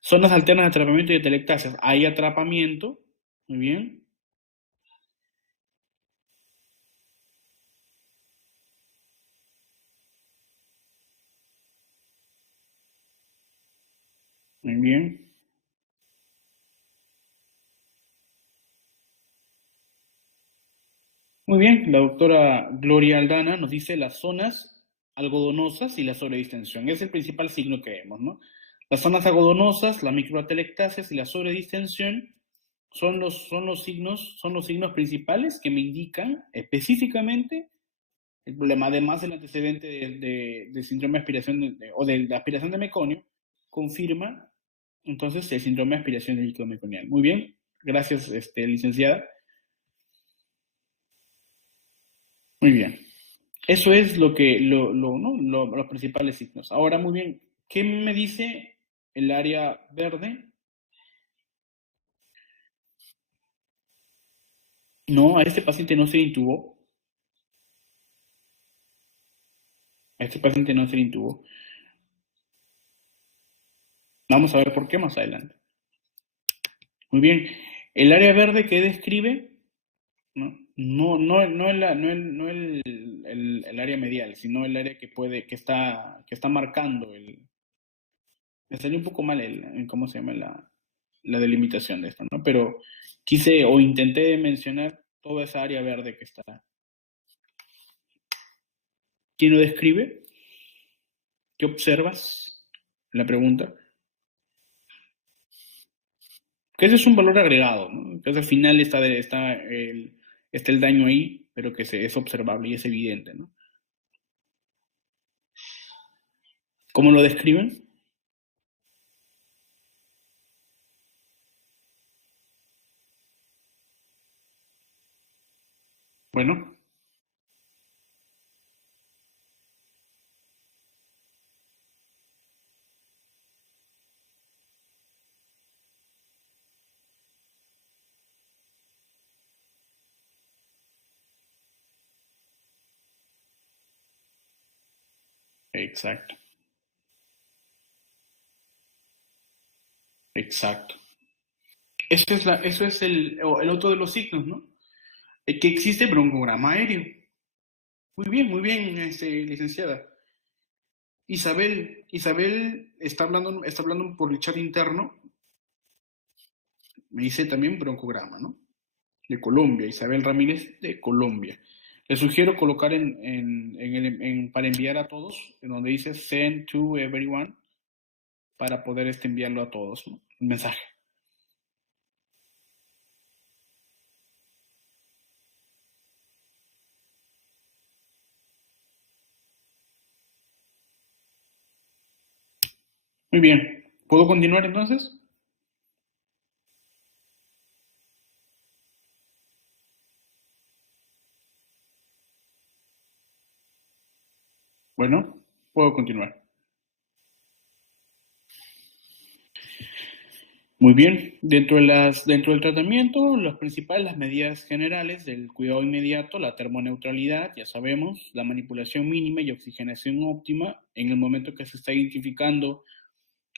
Zonas alternas de atrapamiento y de telectasias. Hay atrapamiento. Muy bien. Muy bien. Muy bien. La doctora Gloria Aldana nos dice las zonas algodonosas y la sobredistensión. Es el principal signo que vemos, ¿no? Las zonas algodonosas, las microatelectasias y la sobredistensión son los signos principales que me indican específicamente el problema. Además, el antecedente de síndrome de aspiración o de aspiración de meconio confirma entonces el síndrome de aspiración de líquido meconial. Muy bien, gracias, licenciada. Muy bien. Eso es ¿no? Los principales signos. Ahora, muy bien, ¿qué me dice el área verde? No, a este paciente no se le intubó. A este paciente no se le intubó. Vamos a ver por qué más adelante. Muy bien. El área verde que describe, ¿no? No el área medial, sino el área que está marcando me salió un poco mal ¿cómo se llama la delimitación de esto, ¿no? Pero quise o intenté mencionar toda esa área verde que está. ¿Quién lo describe? ¿Qué observas? La pregunta. Que ese es un valor agregado, ¿no? Entonces al final está el daño ahí, pero que es observable y es evidente, ¿no? ¿Cómo lo describen? Bueno, exacto, exacto. Eso es el otro de los signos, ¿no? Que existe broncograma aéreo. Muy bien, licenciada. Isabel está hablando por el chat interno. Me dice también broncograma, ¿no? De Colombia, Isabel Ramírez de Colombia. Le sugiero colocar para enviar a todos, en donde dice send to everyone, para poder enviarlo a todos, ¿no? Un mensaje. Muy bien. ¿Puedo continuar entonces? Bueno, puedo continuar. Muy bien. Dentro del tratamiento, las medidas generales del cuidado inmediato, la termoneutralidad, ya sabemos, la manipulación mínima y oxigenación óptima en el momento que se está identificando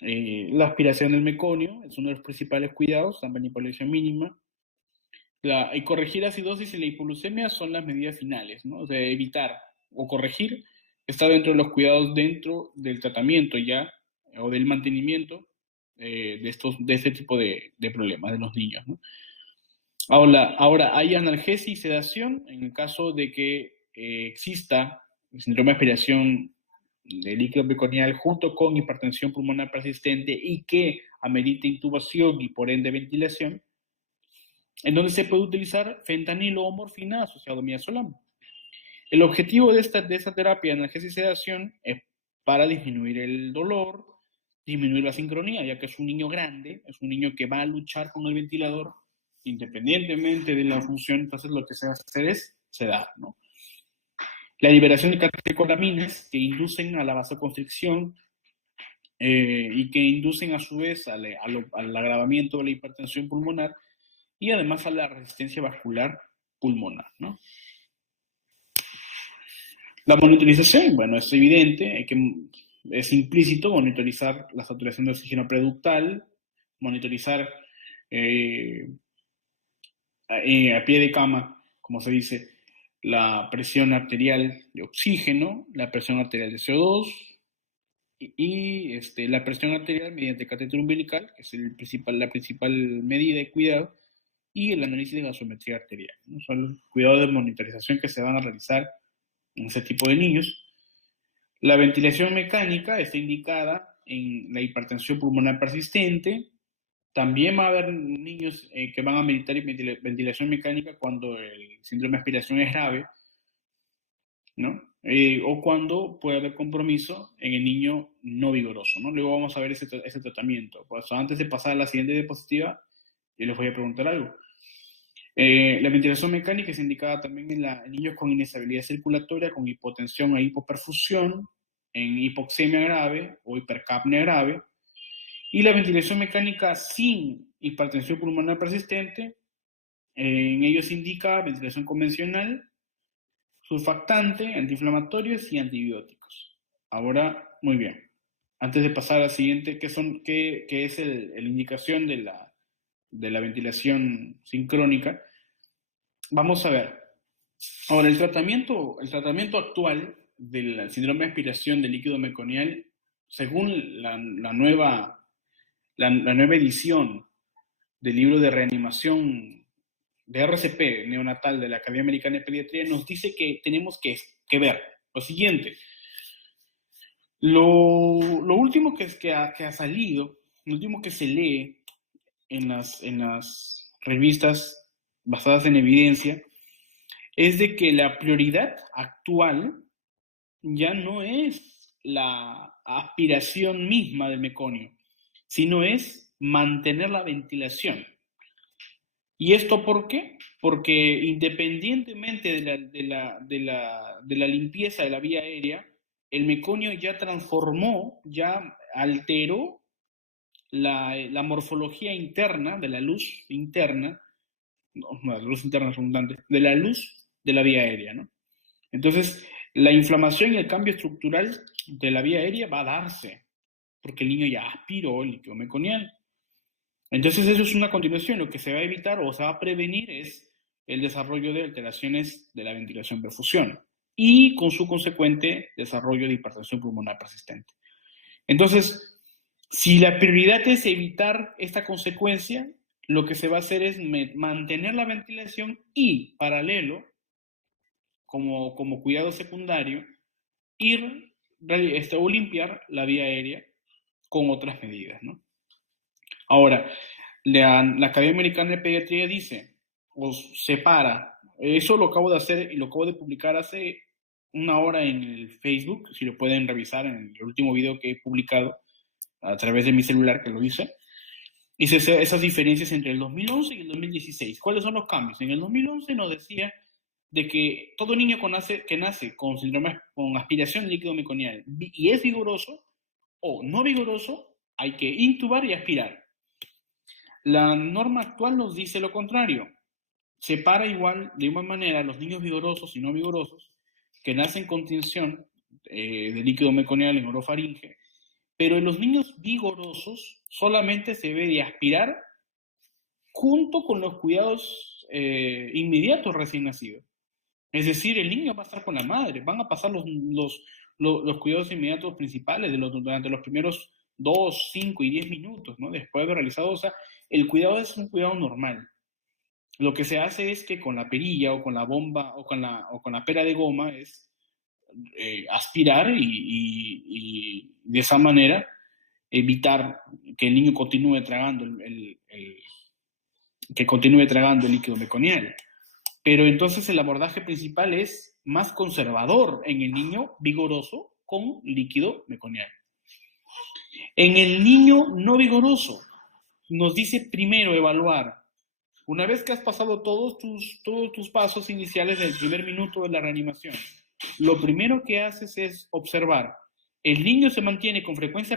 la aspiración del meconio, es uno de los principales cuidados, la manipulación mínima. Y corregir acidosis y la hipoglucemia son las medidas finales, ¿no? O sea, evitar o corregir está dentro de los cuidados dentro del tratamiento ya, o del mantenimiento de este tipo de problemas de los niños, ¿no? Ahora, hay analgesia y sedación en el caso de que exista síndrome de aspiración de líquido meconial junto con hipertensión pulmonar persistente y que amerite intubación y por ende ventilación, en donde se puede utilizar fentanilo o morfina asociado a midazolam. El objetivo de esta terapia de analgesia y sedación es para disminuir el dolor, disminuir la sincronía, ya que es un niño grande, es un niño que va a luchar con el ventilador independientemente de la función, entonces lo que se va a hacer es sedar, ¿no? La liberación de catecolaminas que inducen a la vasoconstricción y que inducen a su vez al agravamiento de la hipertensión pulmonar y además a la resistencia vascular pulmonar, ¿no? La monitorización, bueno, es evidente, es implícito monitorizar la saturación de oxígeno preductal, monitorizar a pie de cama, como se dice, la presión arterial de oxígeno, la presión arterial de CO2 la presión arterial mediante catéter umbilical, que es la principal medida de cuidado, y el análisis de gasometría arterial, ¿no? Son los cuidados de monitorización que se van a realizar en ese tipo de niños. La ventilación mecánica está indicada en la hipertensión pulmonar persistente. También va a haber niños que van a meditar ventilación mecánica cuando el síndrome de aspiración es grave, ¿no? O cuando puede haber compromiso en el niño no vigoroso, ¿no? Luego vamos a ver ese tratamiento. Por eso, antes de pasar a la siguiente diapositiva, yo les voy a preguntar algo. La ventilación mecánica es indicada también en niños con inestabilidad circulatoria, con hipotensión e hipoperfusión, en hipoxemia grave o hipercapnia grave. Y la ventilación mecánica sin hipertensión pulmonar persistente, en ellos indica ventilación convencional, surfactante, antiinflamatorios y antibióticos. Ahora, muy bien. Antes de pasar a la siguiente, ¿qué es la indicación de la ventilación sincrónica? Vamos a ver. Ahora, el tratamiento actual del síndrome de aspiración de líquido meconial, según la nueva edición del libro de reanimación de RCP neonatal de la Academia Americana de Pediatría, nos dice que tenemos que ver lo siguiente. Lo último que ha salido, lo último que se lee en las revistas basadas en evidencia, es de que la prioridad actual ya no es la aspiración misma del meconio, sino es mantener la ventilación. ¿Y esto por qué? porque independientemente de la limpieza de la vía aérea, el meconio ya transformó, ya alteró la morfología interna de la luz interna, no, la luz interna es redundante, de la luz de la vía aérea, ¿no? Entonces, la inflamación y el cambio estructural de la vía aérea va a darse, porque el niño ya aspiró el líquido meconial. Entonces, eso es una continuación. Lo que se va a evitar o se va a prevenir es el desarrollo de alteraciones de la ventilación perfusión y con su consecuente desarrollo de hipertensión pulmonar persistente. Entonces, si la prioridad es evitar esta consecuencia, lo que se va a hacer es mantener la ventilación y, paralelo, como cuidado secundario, ir o limpiar la vía aérea con otras medidas, ¿no? Ahora, la Academia Americana de Pediatría dice, o separa, eso lo acabo de hacer y lo acabo de publicar hace una hora en el Facebook, si lo pueden revisar en el último video que he publicado a través de mi celular que lo hice. Hice esas diferencias entre el 2011 y el 2016. ¿Cuáles son los cambios? En el 2011 nos decía de que todo niño que nace con síndrome, con aspiración de líquido meconial y es vigoroso o no vigoroso, hay que intubar y aspirar. La norma actual nos dice lo contrario. Separa igual, de igual manera, los niños vigorosos y no vigorosos que nacen con tensión de líquido meconial en orofaringe, pero en los niños vigorosos solamente se debe de aspirar junto con los cuidados inmediatos recién nacidos. Es decir, el niño va a estar con la madre, van a pasar los cuidados inmediatos principales durante los primeros 2, 5 y 10 minutos, ¿no? Después de haber realizado, o sea, el cuidado es un cuidado normal. Lo que se hace es que con la perilla o con la bomba o con la pera de goma es aspirar y de esa manera evitar que el niño continúe tragando que continúe tragando el líquido meconial. Pero entonces el abordaje principal es más conservador en el niño vigoroso con líquido meconial. En el niño no vigoroso, nos dice primero evaluar. Una vez que has pasado todos tus pasos iniciales del primer minuto de la reanimación, lo primero que haces es observar. ¿El niño se mantiene con frecuencia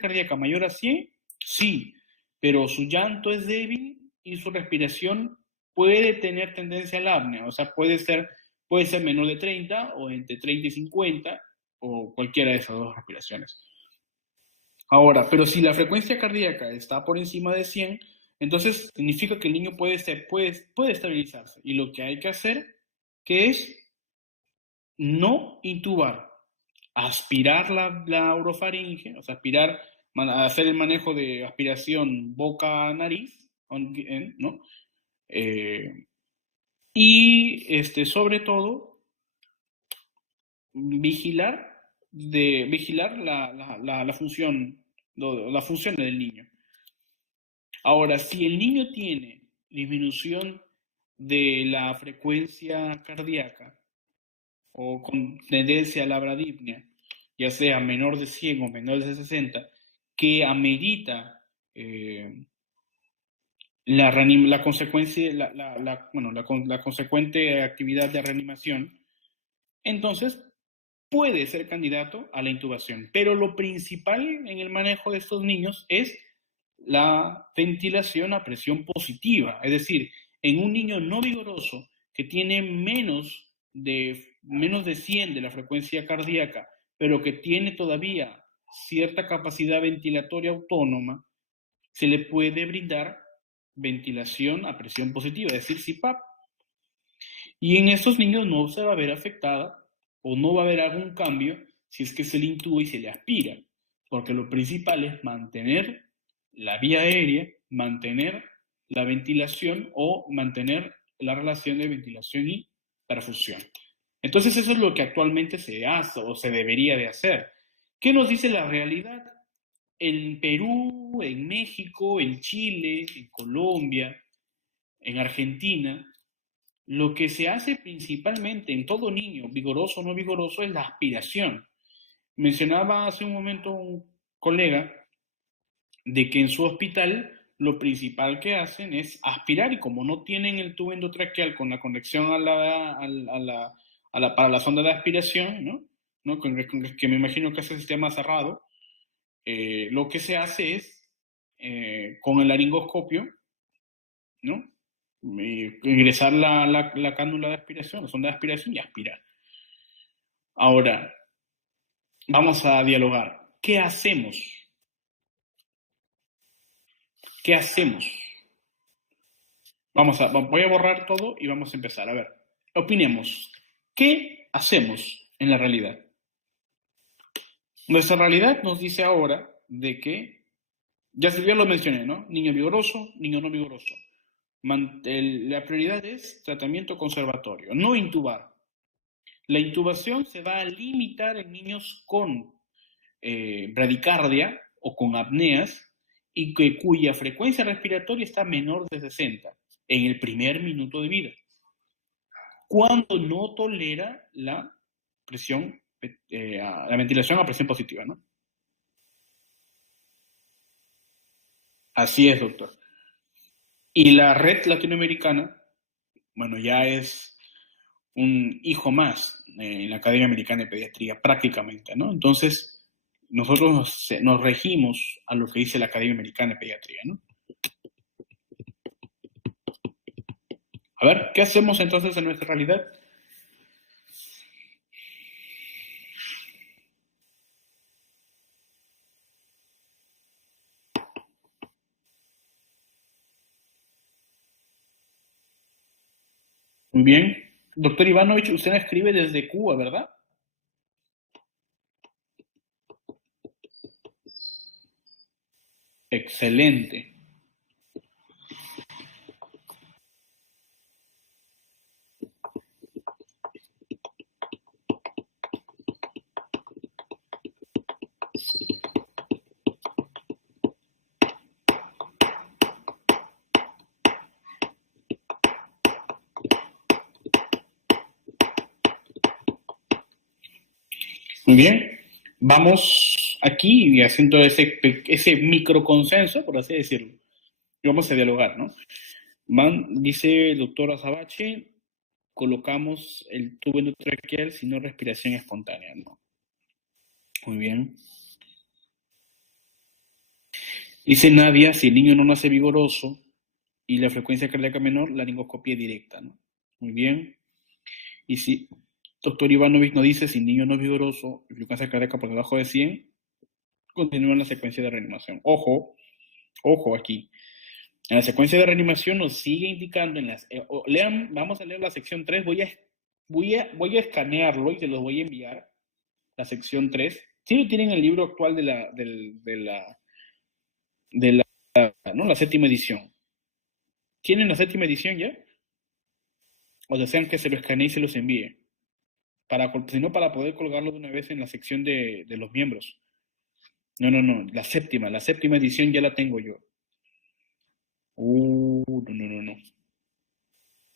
cardíaca mayor a 100? Sí, pero su llanto es débil y su respiración puede tener tendencia a la apnea, o sea, puede ser menor de 30 o entre 30 y 50 o cualquiera de esas dos respiraciones. Ahora, pero si la frecuencia cardíaca está por encima de 100, entonces significa que el niño puede estabilizarse. Y lo que hay que hacer, que es no intubar, aspirar la orofaringe, o sea, hacer el manejo de aspiración boca-nariz, ¿no? Y sobre todo, vigilar la función, la función del niño. Ahora, si el niño tiene disminución de la frecuencia cardíaca o con tendencia a la bradipnea, ya sea menor de 100 o menor de 60, que amerita la consecuente actividad de reanimación, entonces puede ser candidato a la intubación. Pero lo principal en el manejo de estos niños es la ventilación a presión positiva, es decir, en un niño no vigoroso que tiene menos de 100 de la frecuencia cardíaca, pero que tiene todavía cierta capacidad ventilatoria autónoma, se le puede brindar ventilación a presión positiva, es decir, CPAP. Y en estos niños no se va a ver afectada o no va a haber algún cambio si es que se le intuba y se le aspira, porque lo principal es mantener la vía aérea, mantener la ventilación o mantener la relación de ventilación y perfusión. Entonces eso es lo que actualmente se hace o se debería de hacer. ¿Qué nos dice la realidad? En Perú, en México, en Chile, en Colombia, en Argentina, lo que se hace principalmente en todo niño, vigoroso o no vigoroso, es la aspiración. Mencionaba hace un momento un colega de que en su hospital lo principal que hacen es aspirar, y como no tienen el tubo endotraqueal con la conexión para la sonda de aspiración, ¿no? Que me imagino que es el sistema cerrado, lo que se hace es, con el laringoscopio, ¿no? Ingresar la cánula de aspiración, la sonda de aspiración y aspirar. Ahora, vamos a dialogar. ¿Qué hacemos? ¿Qué hacemos? Voy a borrar todo y vamos a empezar. A ver, opinemos. ¿Qué hacemos en la realidad? Nuestra realidad nos dice ahora de que, ya lo mencioné, ¿no? Niño vigoroso, niño no vigoroso. La prioridad es tratamiento conservatorio, no intubar. La intubación se va a limitar en niños con bradicardia o con apneas y cuya frecuencia respiratoria está menor de 60 en el primer minuto de vida, cuando no tolera la presión, la ventilación a presión positiva, ¿no? Así es, doctor. Y la red latinoamericana, bueno, ya es un hijo más en la Academia Americana de Pediatría, prácticamente, ¿no? Entonces, nosotros nos regimos a lo que dice la Academia Americana de Pediatría, ¿no? A ver, ¿qué hacemos entonces en nuestra realidad? Muy bien. Doctor Ivanovich, usted escribe desde Cuba, ¿verdad? Excelente. Muy bien. Vamos aquí haciendo ese microconsenso, por así decirlo. Y vamos a dialogar, ¿no? Dice el doctor Azabache, colocamos el tubo endotraqueal si no respiración espontánea, ¿no? Muy bien. Dice Nadia, si el niño no nace vigoroso y la frecuencia cardíaca menor, la laringoscopia directa, ¿no? Muy bien. Y si doctor Ivanovich nos dice, si el niño no es vigoroso y frecuencia cardíaca por debajo de 100, continúa en la secuencia de reanimación. Ojo, ojo aquí. En la secuencia de reanimación nos sigue indicando lean, vamos a leer la sección 3, voy a escanearlo y se los voy a enviar, la sección 3. Si lo tienen el libro actual de ¿no? La séptima edición. ¿Tienen la séptima edición ya? O desean que se lo escanee y se los envíe. Si no, para poder colgarlo de una vez en la sección de los miembros. No, la séptima edición ya la tengo yo. No.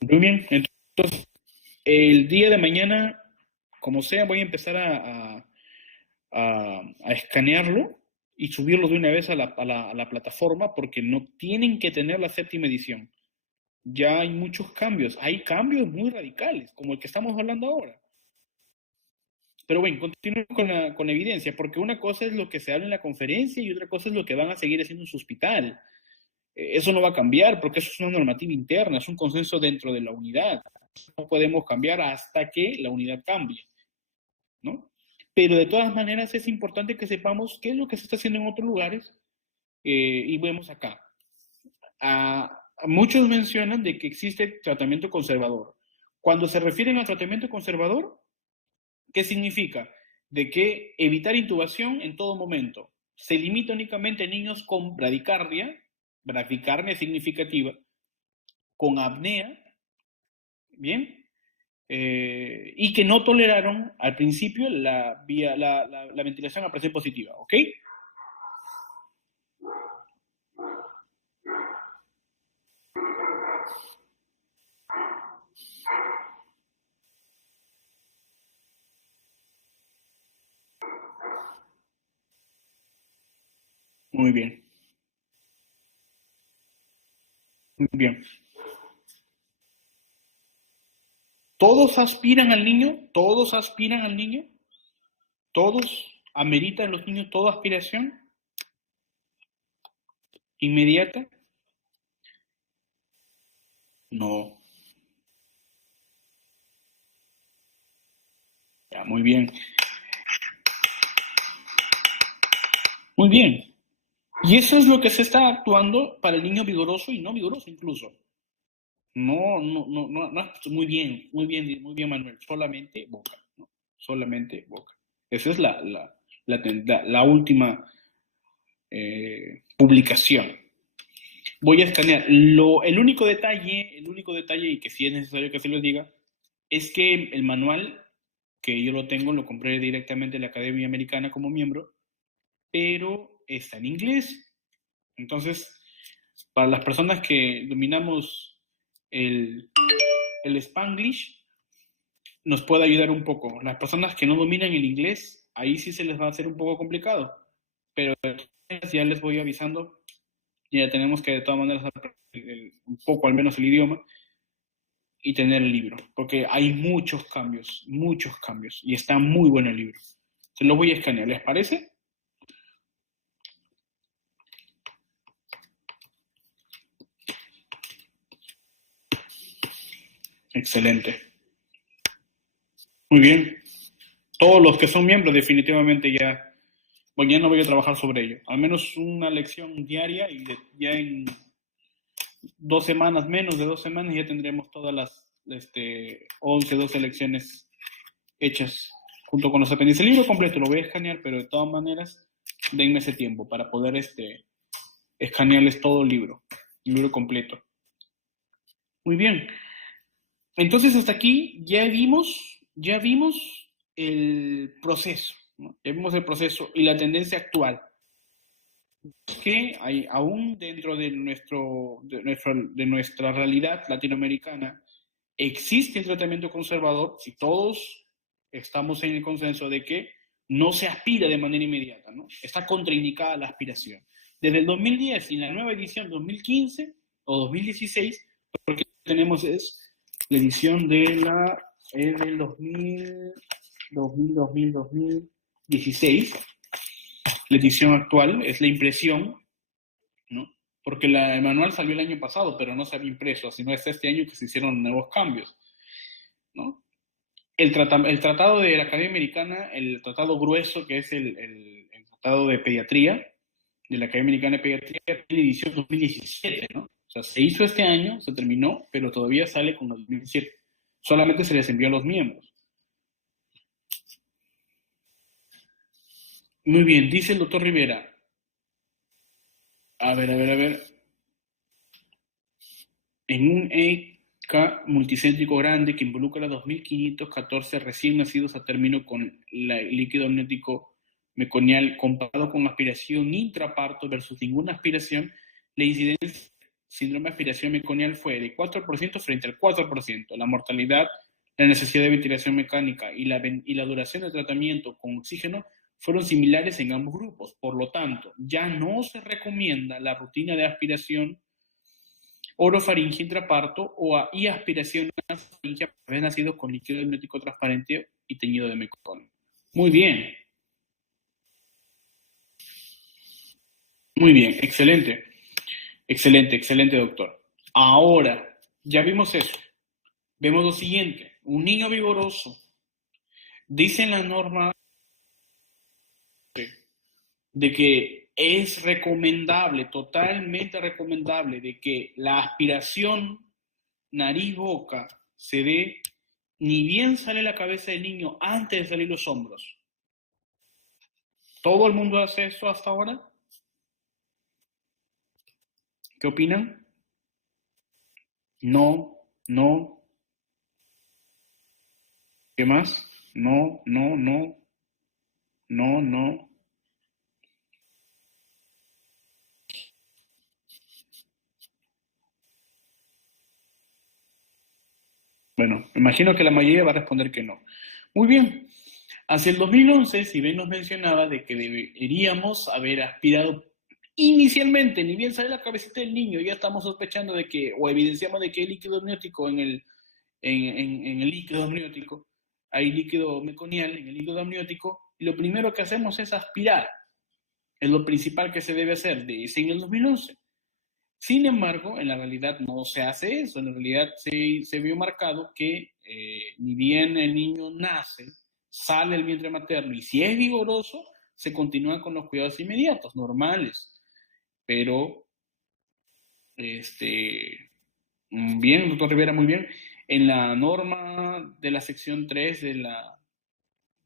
Muy bien, entonces, el día de mañana, como sea, voy a empezar a escanearlo y subirlo de una vez a la plataforma, porque no tienen que tener la séptima edición. Ya hay muchos cambios, hay cambios muy radicales, como el que estamos hablando ahora. Pero bueno, continúo con la evidencia, porque una cosa es lo que se habla en la conferencia y otra cosa es lo que van a seguir haciendo en su hospital. Eso no va a cambiar porque eso es una normativa interna, es un consenso dentro de la unidad. No podemos cambiar hasta que la unidad cambie, ¿no? Pero de todas maneras es importante que sepamos qué es lo que se está haciendo en otros lugares, y vemos acá. Muchos mencionan de que existe tratamiento conservador. Cuando se refieren a tratamiento conservador, ¿qué significa? De que evitar intubación en todo momento. Se limita únicamente a niños con bradicardia significativa, con apnea, ¿bien? Y que no toleraron al principio la ventilación a presión positiva, ¿ok? Muy bien. Muy bien. ¿Todos aspiran al niño? ¿Todos aspiran al niño? ¿Todos ameritan los niños toda aspiración inmediata? No. Ya, muy bien. Muy bien. Y eso es lo que se está actuando para el niño vigoroso y no vigoroso incluso. No, no, no, no, no. Muy bien, muy bien, muy bien, Manuel. Solamente boca, ¿no? Solamente boca. Esa es la última publicación. Voy a escanear. El único detalle, y que sí es necesario que se lo diga, es que el manual, que yo lo tengo, lo compré directamente en la Academia Americana como miembro, pero está en inglés. Entonces, para las personas que dominamos el Spanglish, nos puede ayudar un poco. Las personas que no dominan el inglés, ahí sí se les va a hacer un poco complicado. Pero ya les voy avisando, ya tenemos que de todas maneras aprender un poco al menos el idioma y tener el libro, porque hay muchos cambios, y está muy bueno el libro. Se lo voy a escanear, ¿les parece? Excelente. Muy bien. Todos los que son miembros definitivamente ya, bueno, ya no voy a trabajar sobre ello. Al menos una lección diaria y ya en 2 semanas, menos de 2 semanas, ya tendremos todas las 11, 12 lecciones hechas junto con los apéndices. El libro completo lo voy a escanear, pero de todas maneras, denme ese tiempo para poder escanearles todo el libro completo. Muy bien. Entonces, hasta aquí ya vimos el proceso, ¿no? Ya vimos el proceso y la tendencia actual. Que hay aún dentro de nuestra realidad latinoamericana existe el tratamiento conservador si todos estamos en el consenso de que no se aspira de manera inmediata, ¿no? Está contraindicada la aspiración. Desde el 2010 y la nueva edición 2015 o 2016, lo que tenemos es la edición del 2016. La edición actual es la impresión, ¿no? Porque el manual salió el año pasado, pero no se había impreso, sino es este año que se hicieron nuevos cambios, ¿no? El tratado de la Academia Americana, el tratado grueso, que es el tratado de pediatría, de la Academia Americana de Pediatría, tiene edición 2017, ¿no? O sea, se hizo este año, se terminó, pero todavía sale con el 2017. Solamente se les envió a los miembros. Muy bien, dice el doctor Rivera. A ver. En un EK multicéntrico grande que involucra a 2.514 recién nacidos a término con el líquido amniótico meconial comparado con aspiración intraparto versus ninguna aspiración, la incidencia síndrome de aspiración meconial fue de 4% frente al 4%. La mortalidad, la necesidad de ventilación mecánica y la duración de tratamiento con oxígeno fueron similares en ambos grupos. Por lo tanto, ya no se recomienda la rutina de aspiración orofaringe intraparto y aspiración nasofaringe para bebés nacidos con líquido amniótico transparente y teñido de meconium. Muy bien. Muy bien, excelente. Excelente, doctor. Ahora, ya vimos eso. Vemos lo siguiente. Un niño vigoroso. Dicen la norma de que es recomendable, totalmente recomendable, de que la aspiración nariz-boca se dé ni bien sale la cabeza del niño antes de salir los hombros. ¿Todo el mundo hace eso hasta ahora? ¿Qué opinan? No. ¿Qué más? No. Bueno, me imagino que la mayoría va a responder que no. Muy bien. Hacia el 2011, si bien nos mencionaba de que deberíamos haber aspirado inicialmente, ni bien sale la cabecita del niño, ya estamos sospechando de que, o evidenciamos de que hay líquido amniótico en el líquido amniótico, hay líquido meconial en el líquido amniótico, y lo primero que hacemos es aspirar. Es lo principal que se debe hacer, dice en el 2011. Sin embargo, en la realidad no se hace eso. En la realidad se vio marcado que ni bien el niño nace, sale del vientre materno, y si es vigoroso, se continúa con los cuidados inmediatos, normales. Pero, bien, doctor Rivera, muy bien. En la norma de la sección 3 del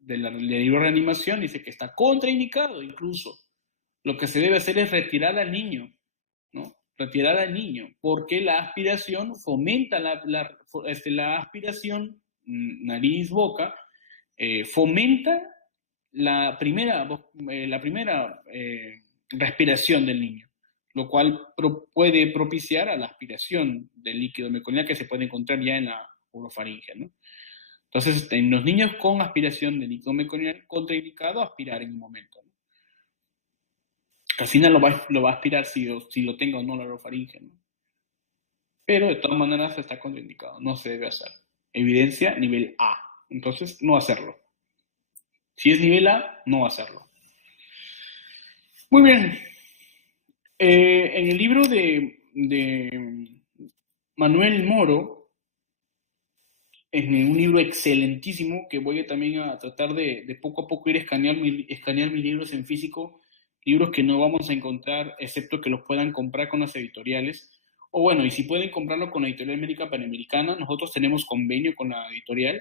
libro de reanimación dice que está contraindicado incluso. Lo que se debe hacer es retirar al niño, ¿no? Retirar al niño, porque la aspiración fomenta la aspiración, nariz, boca, fomenta la primera respiración del niño, lo cual puede propiciar a la aspiración del líquido meconial que se puede encontrar ya en la orofaringe, ¿no? Entonces, en los niños con aspiración de líquido meconial, contraindicado aspirar en un momento, ¿no? Casi no lo va a aspirar si lo tenga o no la orofaringe, ¿no? Pero de todas maneras está contraindicado, no se debe hacer. Evidencia nivel A, entonces no hacerlo. Si es nivel A, no hacerlo. Muy bien. En el libro de Manuel Moro, en un libro excelentísimo que voy también a tratar de poco a poco ir escanear mis libros en físico, libros que no vamos a encontrar excepto que los puedan comprar con las editoriales. O bueno, y si pueden comprarlo con la editorial América Panamericana, nosotros tenemos convenio con la editorial.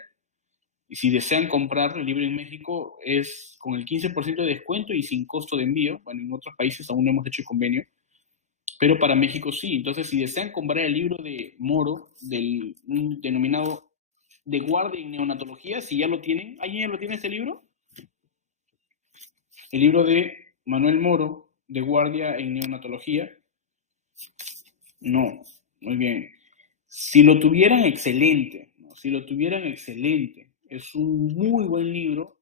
Y si desean comprar el libro en México, es con el 15% de descuento y sin costo de envío. Bueno, en otros países aún no hemos hecho el convenio, pero para México sí. Entonces, si desean comprar el libro de Moro, denominado De Guardia en Neonatología, si ya lo tienen, ¿alguien ya lo tiene este libro? El libro de Manuel Moro, De Guardia en Neonatología. No, muy bien. Si lo tuvieran, excelente, ¿no? Si lo tuvieran, excelente. Es un muy buen libro.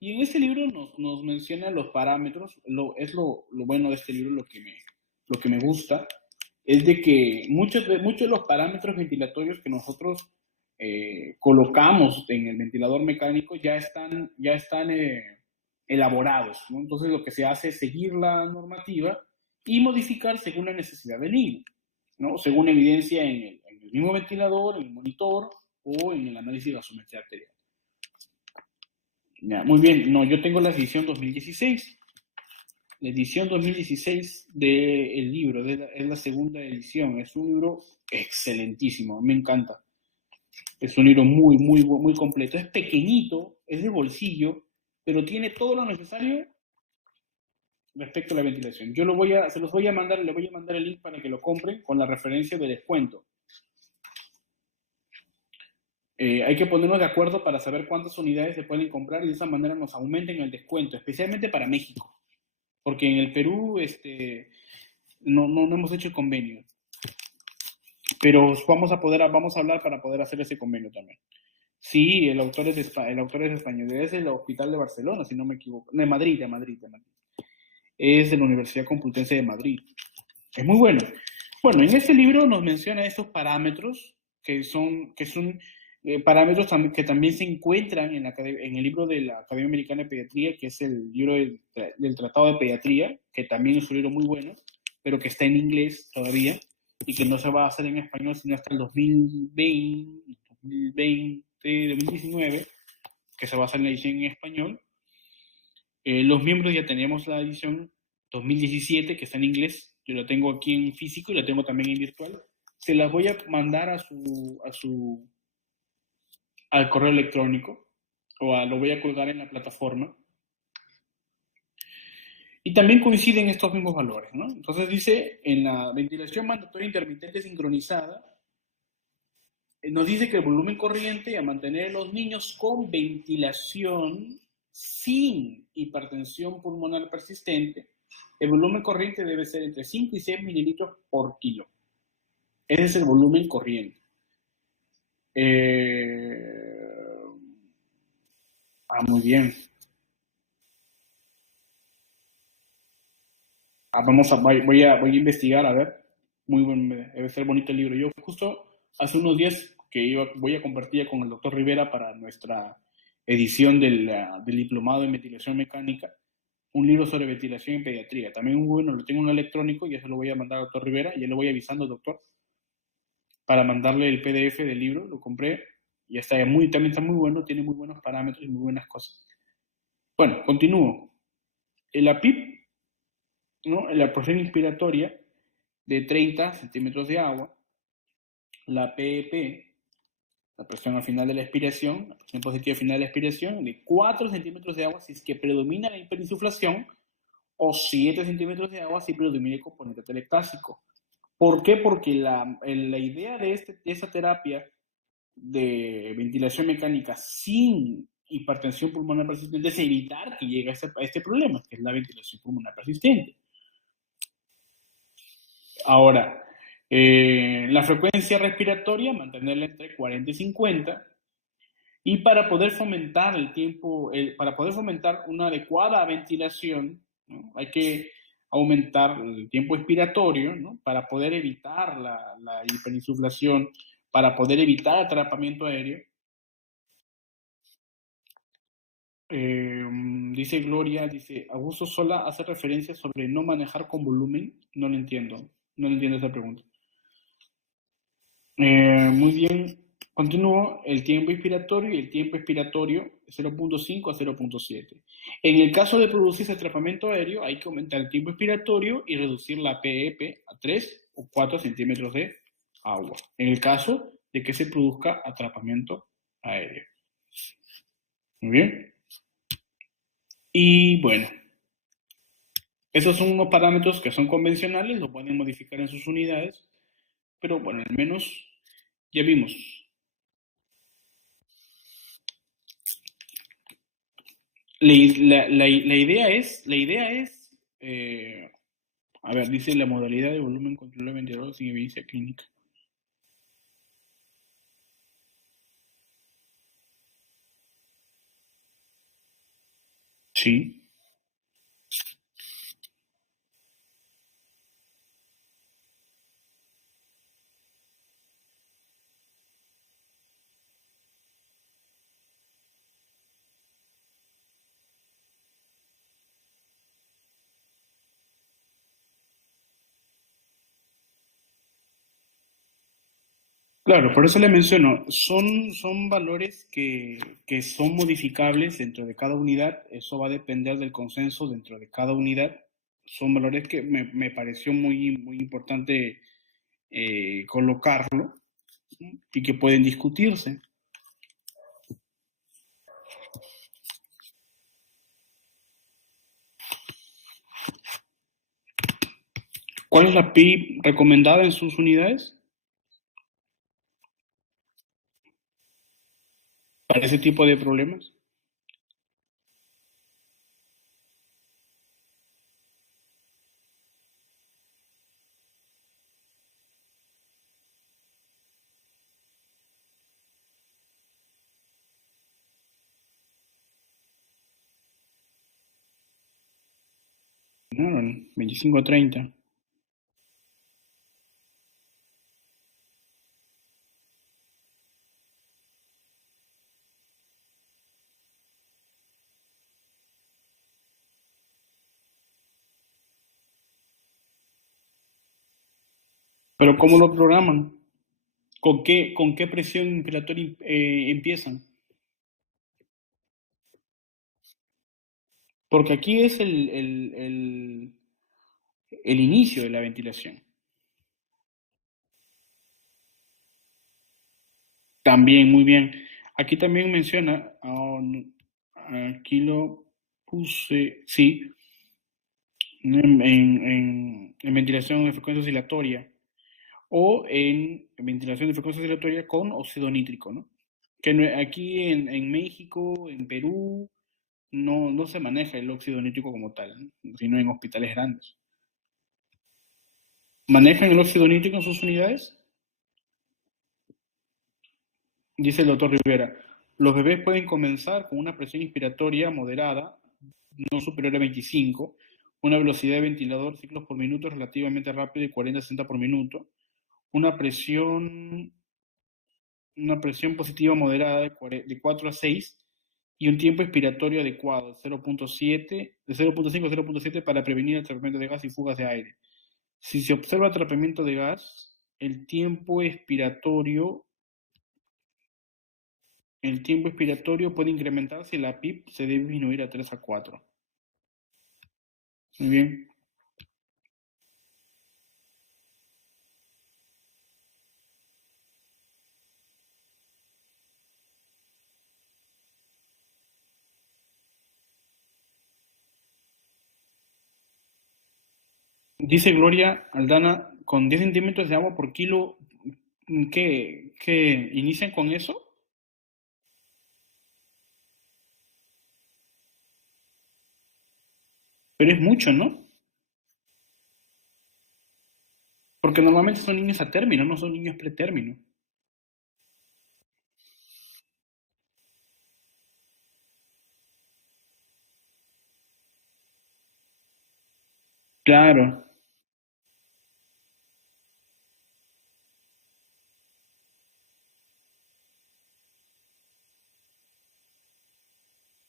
Y en este libro nos menciona los parámetros. Lo bueno de este libro, lo que me gusta, es de que muchos de los parámetros ventilatorios que nosotros colocamos en el ventilador mecánico ya están elaborados, ¿no? Entonces lo que se hace es seguir la normativa y modificar según la necesidad del niño, ¿no? Según evidencia en el mismo ventilador, en el monitor o en el análisis de gasometría arterial. Ya, muy bien, no, yo tengo la edición 2016. La edición 2016 del libro, es la segunda edición. Es un libro excelentísimo, me encanta. Es un libro muy, muy, muy completo. Es pequeñito, es de bolsillo, pero tiene todo lo necesario respecto a la ventilación. Yo se los voy a mandar, le voy a mandar el link para que lo compren con la referencia de descuento. Hay que ponernos de acuerdo para saber cuántas unidades se pueden comprar y de esa manera nos aumenten el descuento, especialmente para México, porque en el Perú no hemos hecho el convenio, pero vamos a hablar para poder hacer ese convenio también. Sí, el autor es español, es el Hospital de Barcelona, si no me equivoco, de Madrid. Es de la Universidad Complutense de Madrid. Es muy bueno. Bueno, en este libro nos menciona estos parámetros que son parámetros que también se encuentran en el libro de la Academia Americana de Pediatría, que es el libro del Tratado de Pediatría, que también es un libro muy bueno, pero que está en inglés todavía y que no se va a hacer en español sino hasta el 2019, que se va a hacer en la edición en español. Los miembros ya tenemos la edición 2017, que está en inglés. Yo la tengo aquí en físico y la tengo también en virtual. Se las voy a mandar al correo electrónico lo voy a colgar en la plataforma. Y también coinciden estos mismos valores, ¿no? Entonces dice, en la ventilación mandatoria intermitente sincronizada, nos dice que el volumen corriente a mantener a los niños con ventilación sin hipertensión pulmonar persistente, el volumen corriente debe ser entre 5 y 6 mililitros por kilo. Ese es el volumen corriente. Muy bien. voy a investigar, a ver. Muy buen, debe ser bonito el libro. Yo justo hace unos días voy a compartir con el doctor Rivera para nuestra edición del diplomado en ventilación mecánica, un libro sobre ventilación en pediatría. También muy bueno, lo tengo en electrónico, ya se lo voy a mandar al doctor Rivera, ya le voy avisando, doctor, para mandarle el PDF del libro. Lo compré, y también está muy bueno, tiene muy buenos parámetros y muy buenas cosas. Bueno, continúo. La PIP, ¿no? La presión inspiratoria de 30 centímetros de agua, la PEP, la presión al final de la expiración, la presión positiva al final de la expiración, de 4 centímetros de agua si es que predomina la hiperinsuflación, o 7 centímetros de agua si predomina el componente telectásico. ¿Por qué? Porque la idea de esa terapia de ventilación mecánica sin hipertensión pulmonar persistente es evitar que llegue a este problema, que es la ventilación pulmonar persistente. Ahora, la frecuencia respiratoria, mantenerla entre 40 y 50, y para poder fomentar para poder fomentar una adecuada ventilación, ¿no? Hay que aumentar el tiempo expiratorio, ¿no? Para poder evitar la hiperinsuflación, para poder evitar atrapamiento aéreo. Dice Gloria, Augusto Sola hace referencia sobre no manejar con volumen. No lo entiendo esa pregunta. Muy bien, continúo. El tiempo inspiratorio y el tiempo expiratorio 0.5 a 0.7. En el caso de producirse atrapamiento aéreo, hay que aumentar el tiempo expiratorio y reducir la PEP a 3 o 4 centímetros de agua, en el caso de que se produzca atrapamiento aéreo. Muy bien. Y bueno, esos son unos parámetros que son convencionales, lo pueden modificar en sus unidades, pero bueno, al menos ya vimos. La idea es, a ver, dice la modalidad de volumen controlado de ventilador sin evidencia clínica. Sí. Claro, por eso le menciono, son valores que son modificables dentro de cada unidad, eso va a depender del consenso dentro de cada unidad. Son valores que me pareció muy importante colocarlo, ¿sí? Y que pueden discutirse. ¿Cuál es la PIB recomendada en sus unidades para ese tipo de problemas? No, 25 a 30. Pero ¿cómo lo programan? ¿Con qué presión inspiratoria empiezan? Porque aquí es el inicio de la ventilación. También, muy bien. Aquí también menciona, aquí lo puse, sí, en ventilación de frecuencia oscilatoria o en ventilación de frecuencia oscilatoria con óxido nítrico, ¿no? Que aquí en México, en Perú, no se maneja el óxido nítrico como tal, ¿no? Sino en hospitales grandes. ¿Manejan el óxido nítrico en sus unidades? Dice el doctor Rivera, los bebés pueden comenzar con una presión inspiratoria moderada, no superior a 25, una velocidad de ventilador, ciclos por minuto relativamente rápida de 40 a 60 por minuto, una presión, una presión positiva moderada de 4 a 6 y un tiempo expiratorio adecuado de 0.7, de 0.5 a 0.7 para prevenir el atrapamiento de gas y fugas de aire. Si se observa atrapamiento de gas, el tiempo expiratorio puede incrementarse y la PIP se debe disminuir a 3 a 4. Muy bien. Dice Gloria Aldana, con 10 centímetros de agua por kilo, ¿qué inician con eso? Pero es mucho, ¿no? Porque normalmente son niños a término, no son niños pretérmino. Claro,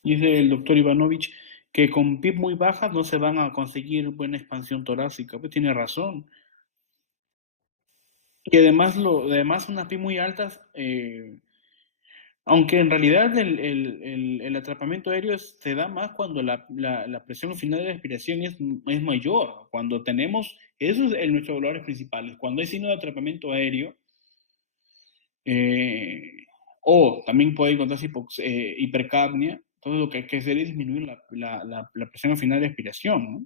dice el doctor Ivanovich que con PIB muy bajas no se van a conseguir buena expansión torácica. Pues tiene razón. Y además, además unas PIB muy altas, aunque en realidad el atrapamiento aéreo se da más cuando la presión final de la respiración es mayor. Cuando tenemos, eso es nuestros dolores principales. Cuando hay signo de atrapamiento aéreo, eh, o también puede encontrarse hipercapnia, entonces lo que hay que hacer es disminuir la presión final de respiración, ¿no?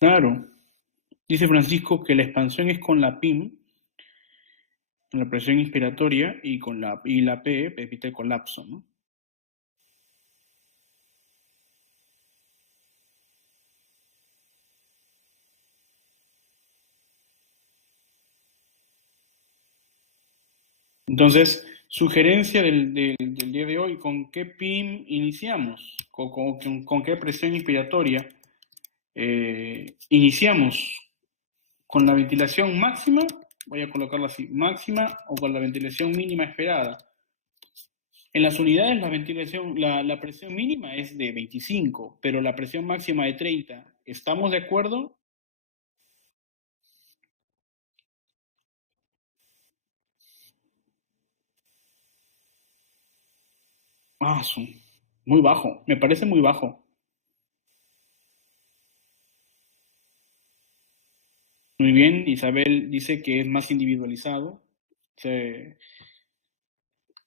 Claro. Dice Francisco que la expansión es con la PIM, con la presión inspiratoria, y la P evita el colapso, ¿no? Entonces, sugerencia del día de hoy, ¿con qué PIM iniciamos? ¿Con qué presión inspiratoria? Iniciamos con la ventilación máxima, voy a colocarla así, máxima o con la ventilación mínima esperada. En las unidades la presión mínima es de 25, pero la presión máxima de 30. ¿Estamos de acuerdo? Ah, muy bajo, me parece muy bajo. Muy bien, Isabel dice que es más individualizado. Se,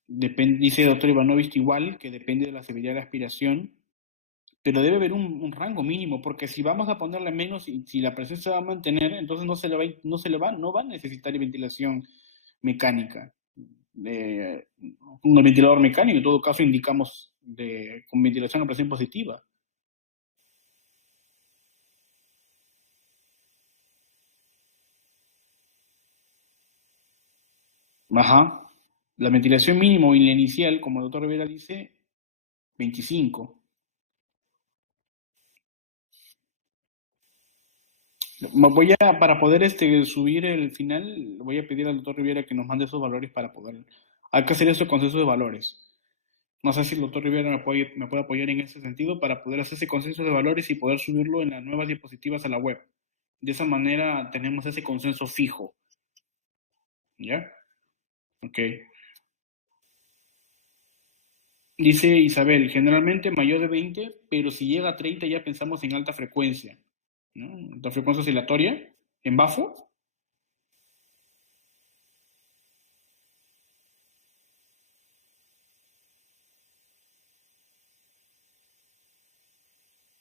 dice el doctor Ivanovich igual, que depende de la severidad de la aspiración, pero debe haber un rango mínimo, porque si vamos a ponerle menos y si la presión se va a mantener, entonces no va a necesitar ventilación mecánica. Eh, un ventilador mecánico, en todo caso indicamos con ventilación a presión positiva. Ajá. La ventilación mínimo y la inicial, como el doctor Rivera dice, 25. Para poder subir el final, voy a pedir al doctor Rivera que nos mande esos valores para poder. Hay que hacer eso consenso de valores. No sé si el doctor Rivera me puede apoyar en ese sentido para poder hacer ese consenso de valores y poder subirlo en las nuevas diapositivas a la web. De esa manera tenemos ese consenso fijo. ¿Ya? Ok. Dice Isabel, generalmente mayor de 20, pero si llega a 30 ya pensamos en alta frecuencia, ¿no? Alta frecuencia oscilatoria, en bafo.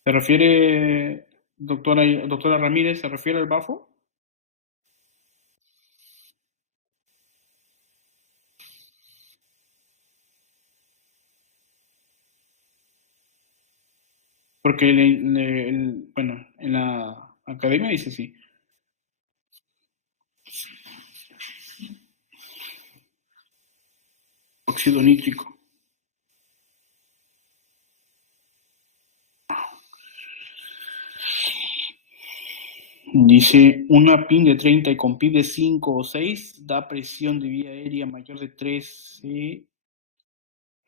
¿Se refiere, doctora Ramírez, se refiere al bafo? Porque, bueno, en la academia dice sí. Óxido nítrico. Dice, una PIN de 30 y con PIB de 5 o 6 da presión de vía aérea mayor de 13,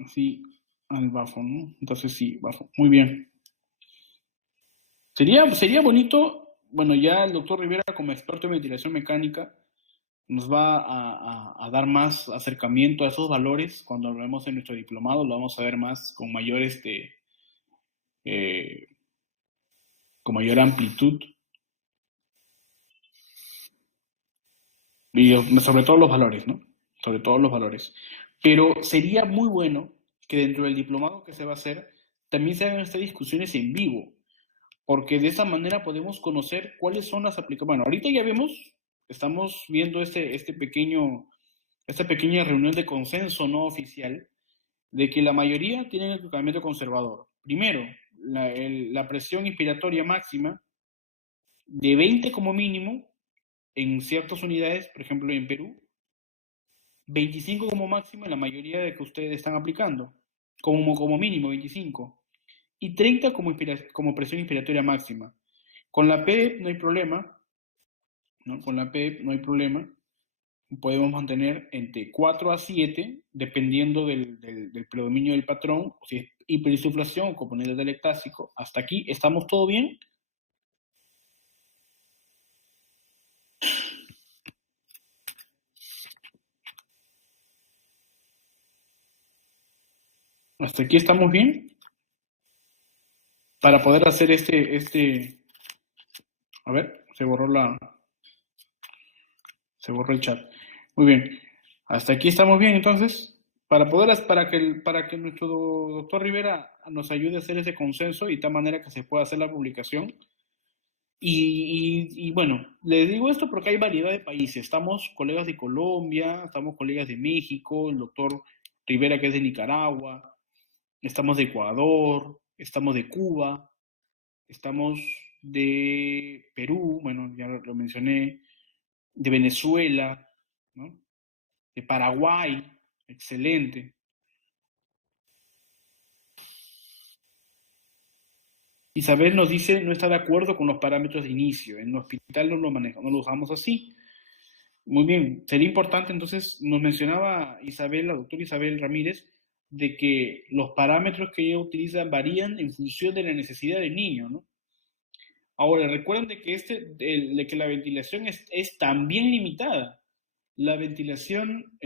sí, al bafo, ¿no? Entonces sí, bafo. Muy bien. Sería bonito, bueno, ya el doctor Rivera como experto en ventilación mecánica nos va a dar más acercamiento a esos valores cuando hablemos en nuestro diplomado, lo vamos a ver más con mayor, eh, con mayor amplitud y sobre todo los valores, ¿no? Sobre todo los valores. Pero sería muy bueno que dentro del diplomado que se va a hacer también se hagan estas discusiones en vivo, porque de esa manera podemos conocer cuáles son las aplicaciones. Bueno, ahorita ya vemos, estamos viendo esta pequeña reunión de consenso no oficial de que la mayoría tienen el tratamiento conservador. Primero, la presión inspiratoria máxima de 20 como mínimo en ciertas unidades, por ejemplo en Perú, 25 como máximo en la mayoría de que ustedes están aplicando, como mínimo 25, y 30 como presión inspiratoria máxima. Con la PEP no hay problema, ¿no? Con la PEP no hay problema, podemos mantener entre 4 a 7, dependiendo del predominio del patrón, si es hiperinsuflación o componente atelectásico. Hasta aquí, ¿estamos todo bien? ¿Hasta aquí estamos bien? Para poder hacer a ver, se borró el chat. Muy bien. Hasta aquí estamos bien, entonces. Para que nuestro doctor Rivera nos ayude a hacer ese consenso y de tal manera que se pueda hacer la publicación. Y bueno, les digo esto porque hay variedad de países. Estamos colegas de Colombia, estamos colegas de México, el doctor Rivera que es de Nicaragua, estamos de Ecuador, estamos de Cuba, estamos de Perú, bueno, ya lo mencioné, de Venezuela, ¿no? De Paraguay, excelente. Isabel nos dice no está de acuerdo con los parámetros de inicio. En el hospital no lo manejamos, no lo usamos así. Muy bien, sería importante entonces, nos mencionaba Isabel, la doctora Isabel Ramírez, de que los parámetros que ella utiliza varían en función de la necesidad del niño, ¿no? Ahora, recuerden de que, de que la ventilación es también limitada. La ventilación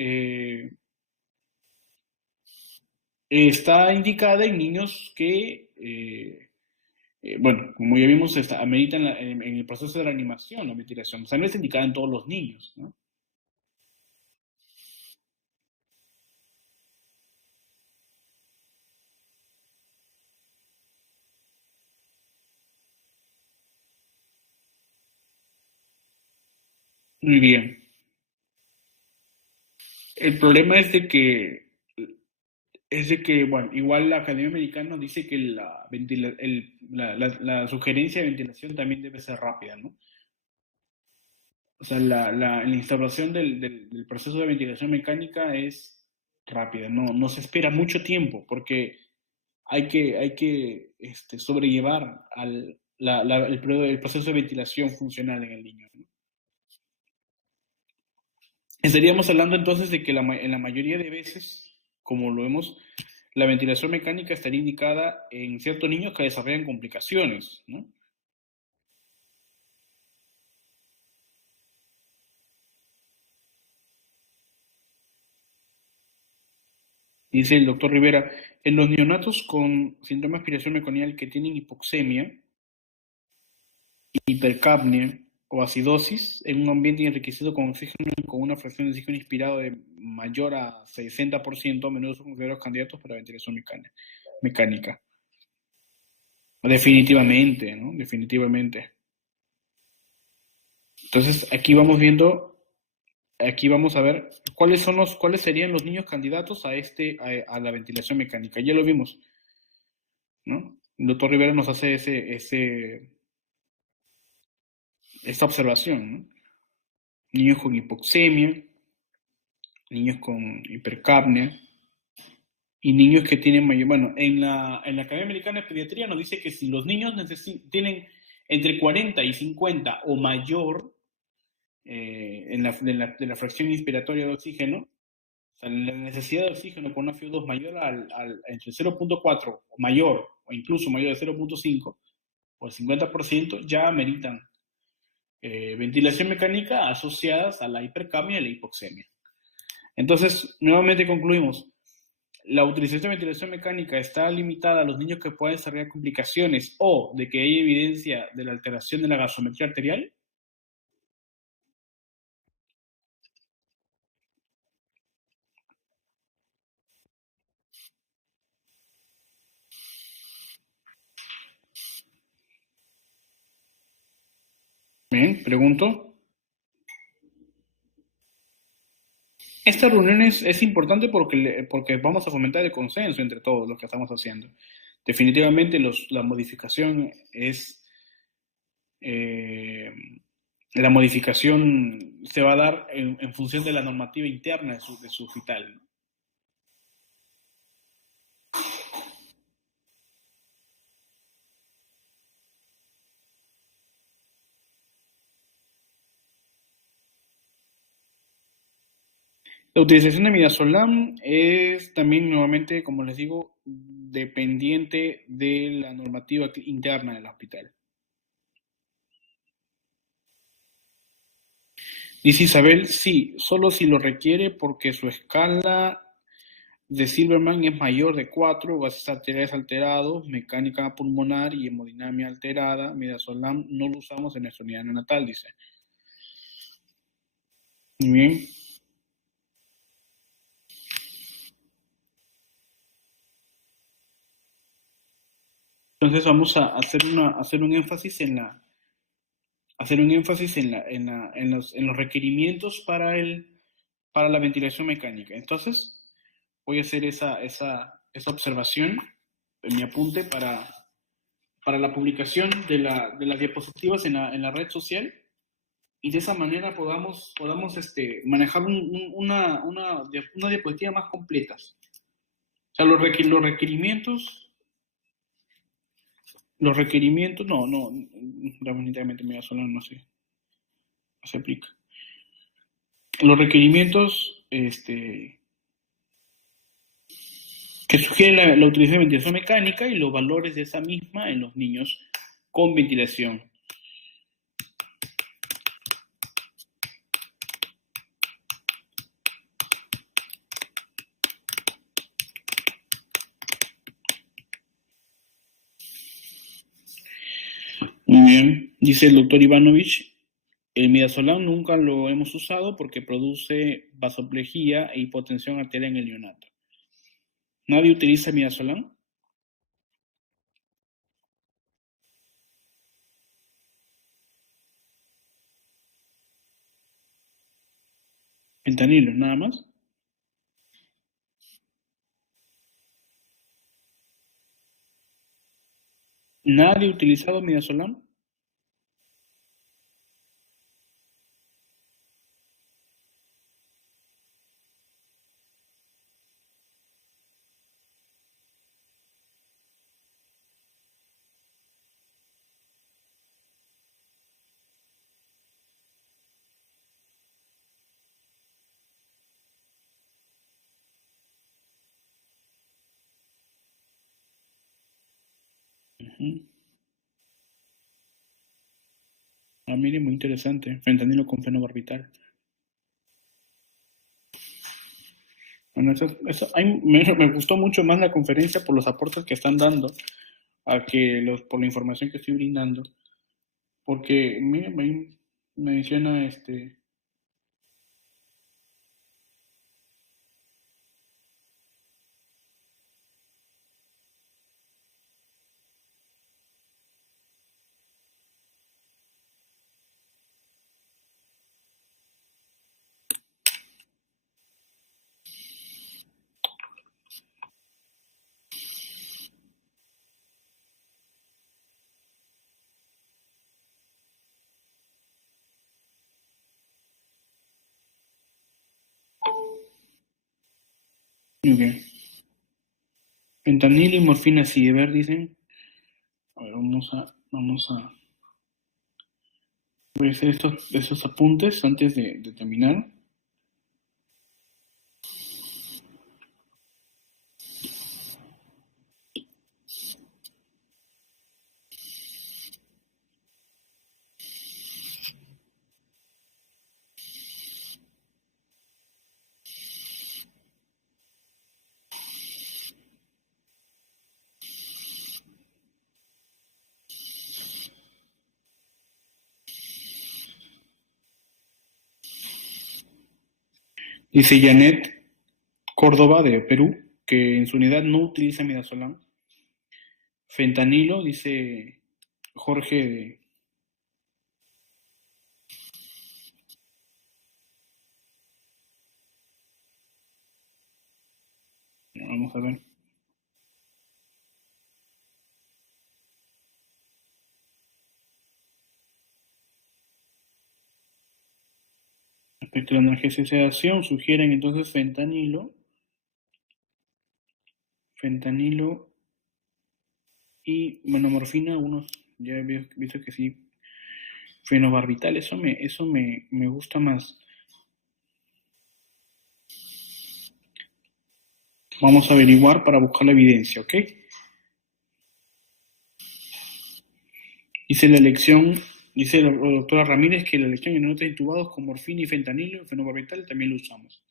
está indicada en niños que, bueno, como ya vimos, ameritan en el proceso de reanimación la ventilación. O sea, no es indicada en todos los niños, ¿no? Muy bien. El problema es de que, bueno, igual la Academia Americana dice que la sugerencia de ventilación también debe ser rápida, ¿no? O sea, la instauración del proceso de ventilación mecánica es rápida, no se espera mucho tiempo porque hay que sobrellevar el proceso de ventilación funcional en el niño, ¿no? Estaríamos hablando entonces de que en la mayoría de veces, como lo vemos, la ventilación mecánica estaría indicada en ciertos niños que desarrollan complicaciones, ¿no? Dice el doctor Rivera, en los neonatos con síndrome de aspiración meconial que tienen hipoxemia, hipercapnia o acidosis en un ambiente enriquecido con oxígeno y con una fracción de oxígeno inspirado de mayor a 60%, a menudo son considerados candidatos para ventilación mecánica. Definitivamente, ¿no? Definitivamente. Entonces, aquí vamos a ver cuáles serían los niños candidatos a la ventilación mecánica. Ya lo vimos, ¿no? El doctor Rivera nos hace esta observación, ¿no? Niños con hipoxemia, niños con hipercapnia y niños que tienen mayor... Bueno, en la Academia Americana de Pediatría nos dice que si los niños tienen entre 40 y 50 o mayor de la fracción inspiratoria de oxígeno, o sea, la necesidad de oxígeno con una FiO2 mayor entre 0.4 o mayor, o incluso mayor de 0.5, o el 50%, ya ameritan ventilación mecánica asociadas a la hipercapnia y la hipoxemia. Entonces, nuevamente concluimos, la utilización de ventilación mecánica está limitada a los niños que pueden desarrollar complicaciones o de que hay evidencia de la alteración de la gasometría arterial. Bien, pregunto. Esta reunión es importante porque vamos a fomentar el consenso entre todos los que estamos haciendo. Definitivamente la modificación es... la modificación se va a dar en función de la normativa interna de su hospital, ¿no? La utilización de midazolam es también, nuevamente, como les digo, dependiente de la normativa interna del hospital. Dice Isabel, sí, solo si lo requiere porque su escala de Silverman es mayor de 4, gases arteriales alterados, mecánica pulmonar y hemodinamia alterada. Midazolam no lo usamos en nuestra unidad neonatal, dice. Muy bien. Entonces vamos a hacer un énfasis en los requerimientos para la ventilación mecánica. Entonces, voy a hacer esa observación en mi apunte para la publicación de las diapositivas en la red social, y de esa manera podamos manejar una diapositiva más completa. O sea, los requerimientos, no, definitivamente midazolam no se aplica. Los requerimientos que sugiere la utilización de ventilación mecánica y los valores de esa misma en los niños con ventilación. Muy bien, dice el doctor Ivanovich, el midazolam nunca lo hemos usado porque produce vasoplejía e hipotensión arterial en el neonato. ¿Nadie utiliza midazolam? Fentanilo, nada más. ¿Nadie ha utilizado midazolam? Uh-huh. Ah, mire, muy interesante. Fentanilo con fenobarbital. Bueno, me gustó mucho más la conferencia por los aportes que están dando por la información que estoy brindando. Porque, mire, me menciona Muy bien. Fentanilo y morfina sí, a ver, dicen. A ver, voy a hacer estos apuntes antes de terminar. Dice Janet Córdoba de Perú, que en su unidad no utiliza midazolam. Fentanilo, dice Jorge de... Vamos a ver. Respecto a la analgesia y sedación, sugieren entonces fentanilo y bueno, morfina, unos ya he visto que sí, fenobarbital, eso me gusta más. Vamos a averiguar para buscar la evidencia, ¿ok? Dice la elección, dice la doctora Ramírez que la elección en notas intubados con morfina y fentanilo, fenobarbital, también lo usamos.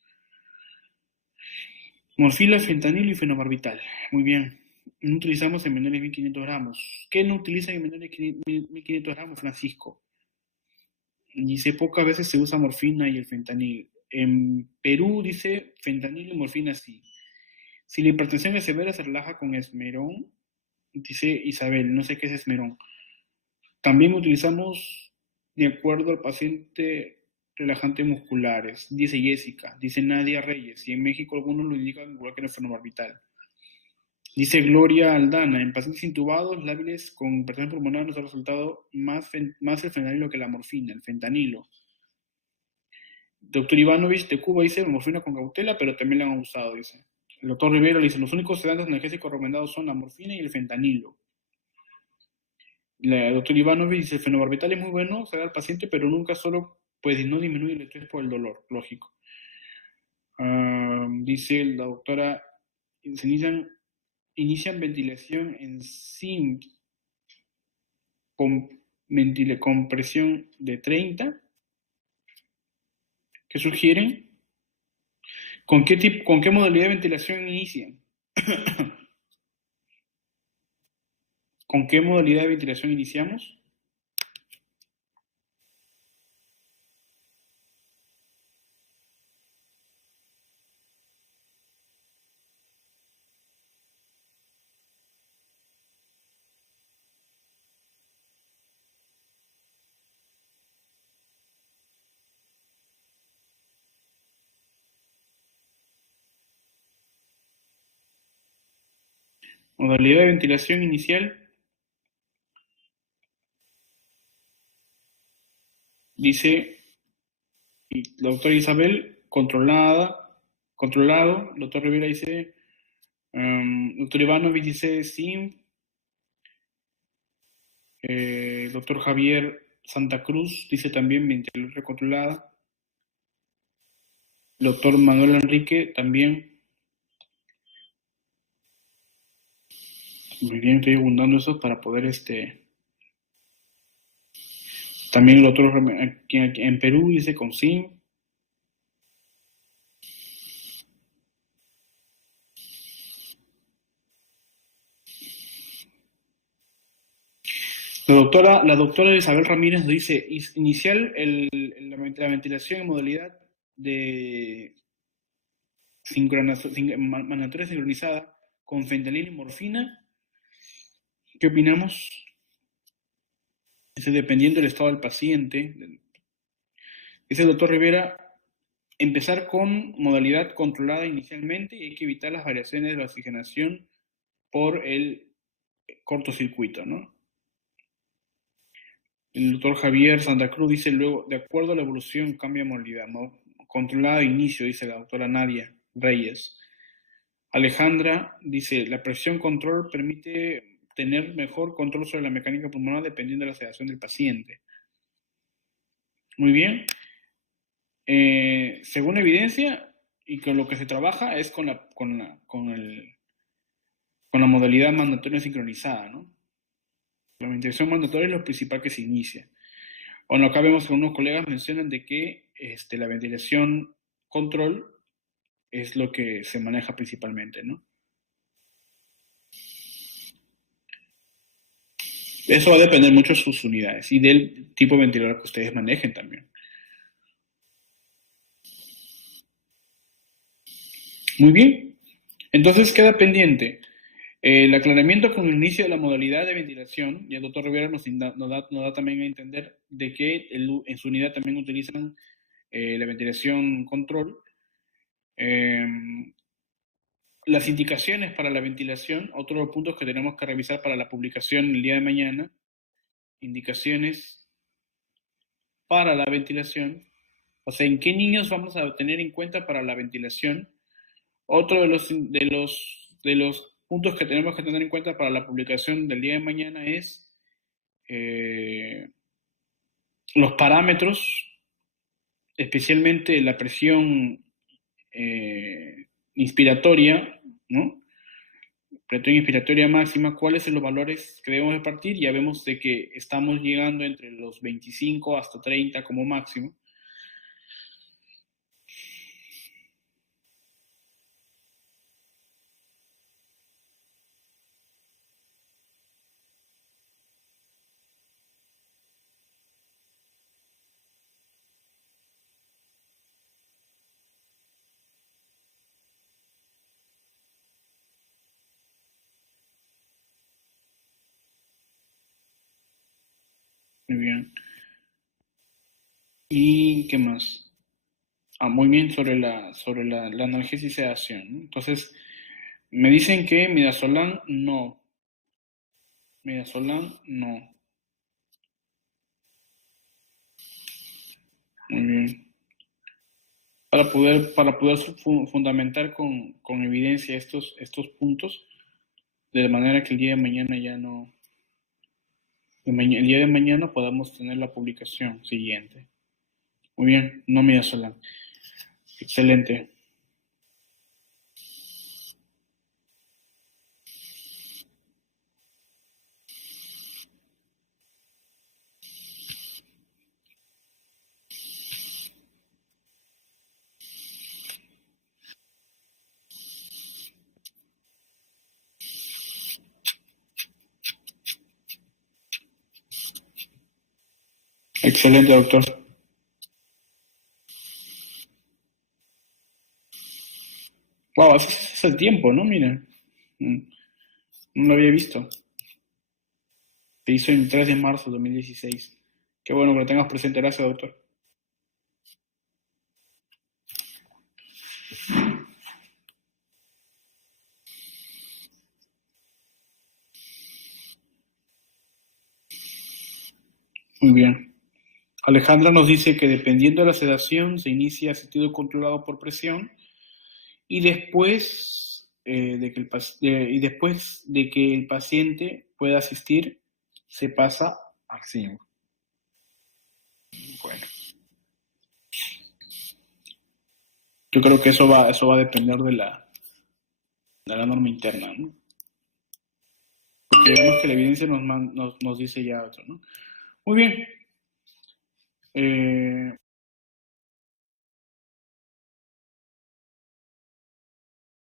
Morfina, fentanilo y fenobarbital. Muy bien. No utilizamos en menores de 1500 gramos. ¿Qué no utilizan en menores de 1500 gramos, Francisco? Dice, pocas veces se usa morfina y el fentanil. En Perú dice fentanil y morfina sí. Si la hipertensión es severa, se relaja con esmerón. Dice Isabel, no sé qué es esmerón. También utilizamos, de acuerdo al paciente, relajantes musculares. Dice Jessica, dice Nadia Reyes. Y en México algunos lo indican igual que en el fenobarbital. Dice Gloria Aldana, en pacientes intubados lábiles con hipertensión pulmonar nos ha resultado más el fentanilo que la morfina, el fentanilo. Doctor Ivanovich de Cuba dice morfina con cautela, pero también la han usado, dice. El doctor Rivera dice, los únicos sedantes analgésicos recomendados son la morfina y el fentanilo. El doctor Ivanovich dice, el fenobarbital es muy bueno, se da al paciente, pero nunca solo, pues no disminuye el estrés por el dolor, lógico. Dice la doctora, se inician ventilación en SIMP con presión de 30. ¿Qué sugieren? ¿Con qué modalidad de ventilación inician? ¿Con qué modalidad de ventilación iniciamos? Modalidad de ventilación inicial, dice la doctora Isabel, controlado. El doctor Rivera dice, doctor Ivanovich dice SIM, doctor Javier Santa Cruz dice también ventilación controlada. El doctor Manuel Enrique también. Muy bien, estoy abundando eso para poder también el doctor aquí en Perú dice con SIM. La doctora Isabel Ramírez nos dice, inicial la ventilación en modalidad de mandatoria sincronizada con fentanil y morfina. ¿Qué opinamos? Dice, dependiendo del estado del paciente. Dice el doctor Rivera, empezar con modalidad controlada inicialmente y hay que evitar las variaciones de la oxigenación por el cortocircuito, ¿no? El doctor Javier Santa Cruz dice luego, de acuerdo a la evolución, cambia modalidad, ¿no? Controlada de inicio, dice la doctora Nadia Reyes. Alejandra dice, la presión control permite tener mejor control sobre la mecánica pulmonar dependiendo de la sedación del paciente. Muy bien. Según evidencia y con lo que se trabaja es con la modalidad mandatoria sincronizada, ¿no? La ventilación mandatoria es lo principal que se inicia. Bueno, acá vemos que unos colegas mencionan de que la ventilación control es lo que se maneja principalmente, ¿no? Eso va a depender mucho de sus unidades y del tipo de ventilador que ustedes manejen también. Muy bien. Entonces queda pendiente el aclaramiento con el inicio de la modalidad de ventilación, y el doctor Rivera nos da también a entender de que en su unidad también utilizan la ventilación control. Las indicaciones para la ventilación, otro de los puntos que tenemos que revisar para la publicación el día de mañana, indicaciones para la ventilación, o sea, en qué niños vamos a tener en cuenta para la ventilación. Otro de los puntos que tenemos que tener en cuenta para la publicación del día de mañana es los parámetros, especialmente la presión inspiratoria, ¿no? Presión inspiratoria máxima, cuáles son los valores que debemos de partir. Ya vemos de que estamos llegando entre los 25 hasta 30 como máximo. Muy bien. ¿Y qué más? Muy bien, sobre la analgesia y sedación, ¿no? Entonces, me dicen que midazolam no. Midazolam no. Muy bien. Para poder fundamentar con evidencia estos puntos, de manera que el día de mañana ya no. El día de mañana podamos tener la publicación siguiente. Muy bien, no midazolam. Excelente. Excelente, doctor. Wow, hace el tiempo, ¿no? Mira, no lo había visto. Se hizo el 3 de marzo de 2016. Qué bueno que lo tengas presente. Gracias, doctor. Muy bien. Alejandra nos dice que dependiendo de la sedación se inicia asistido controlado por presión y después, después de que el paciente pueda asistir, se pasa al 5. Bueno. Yo creo que eso va a depender de la norma interna, ¿no? Porque vemos que la evidencia nos dice ya otro, ¿no? Muy bien.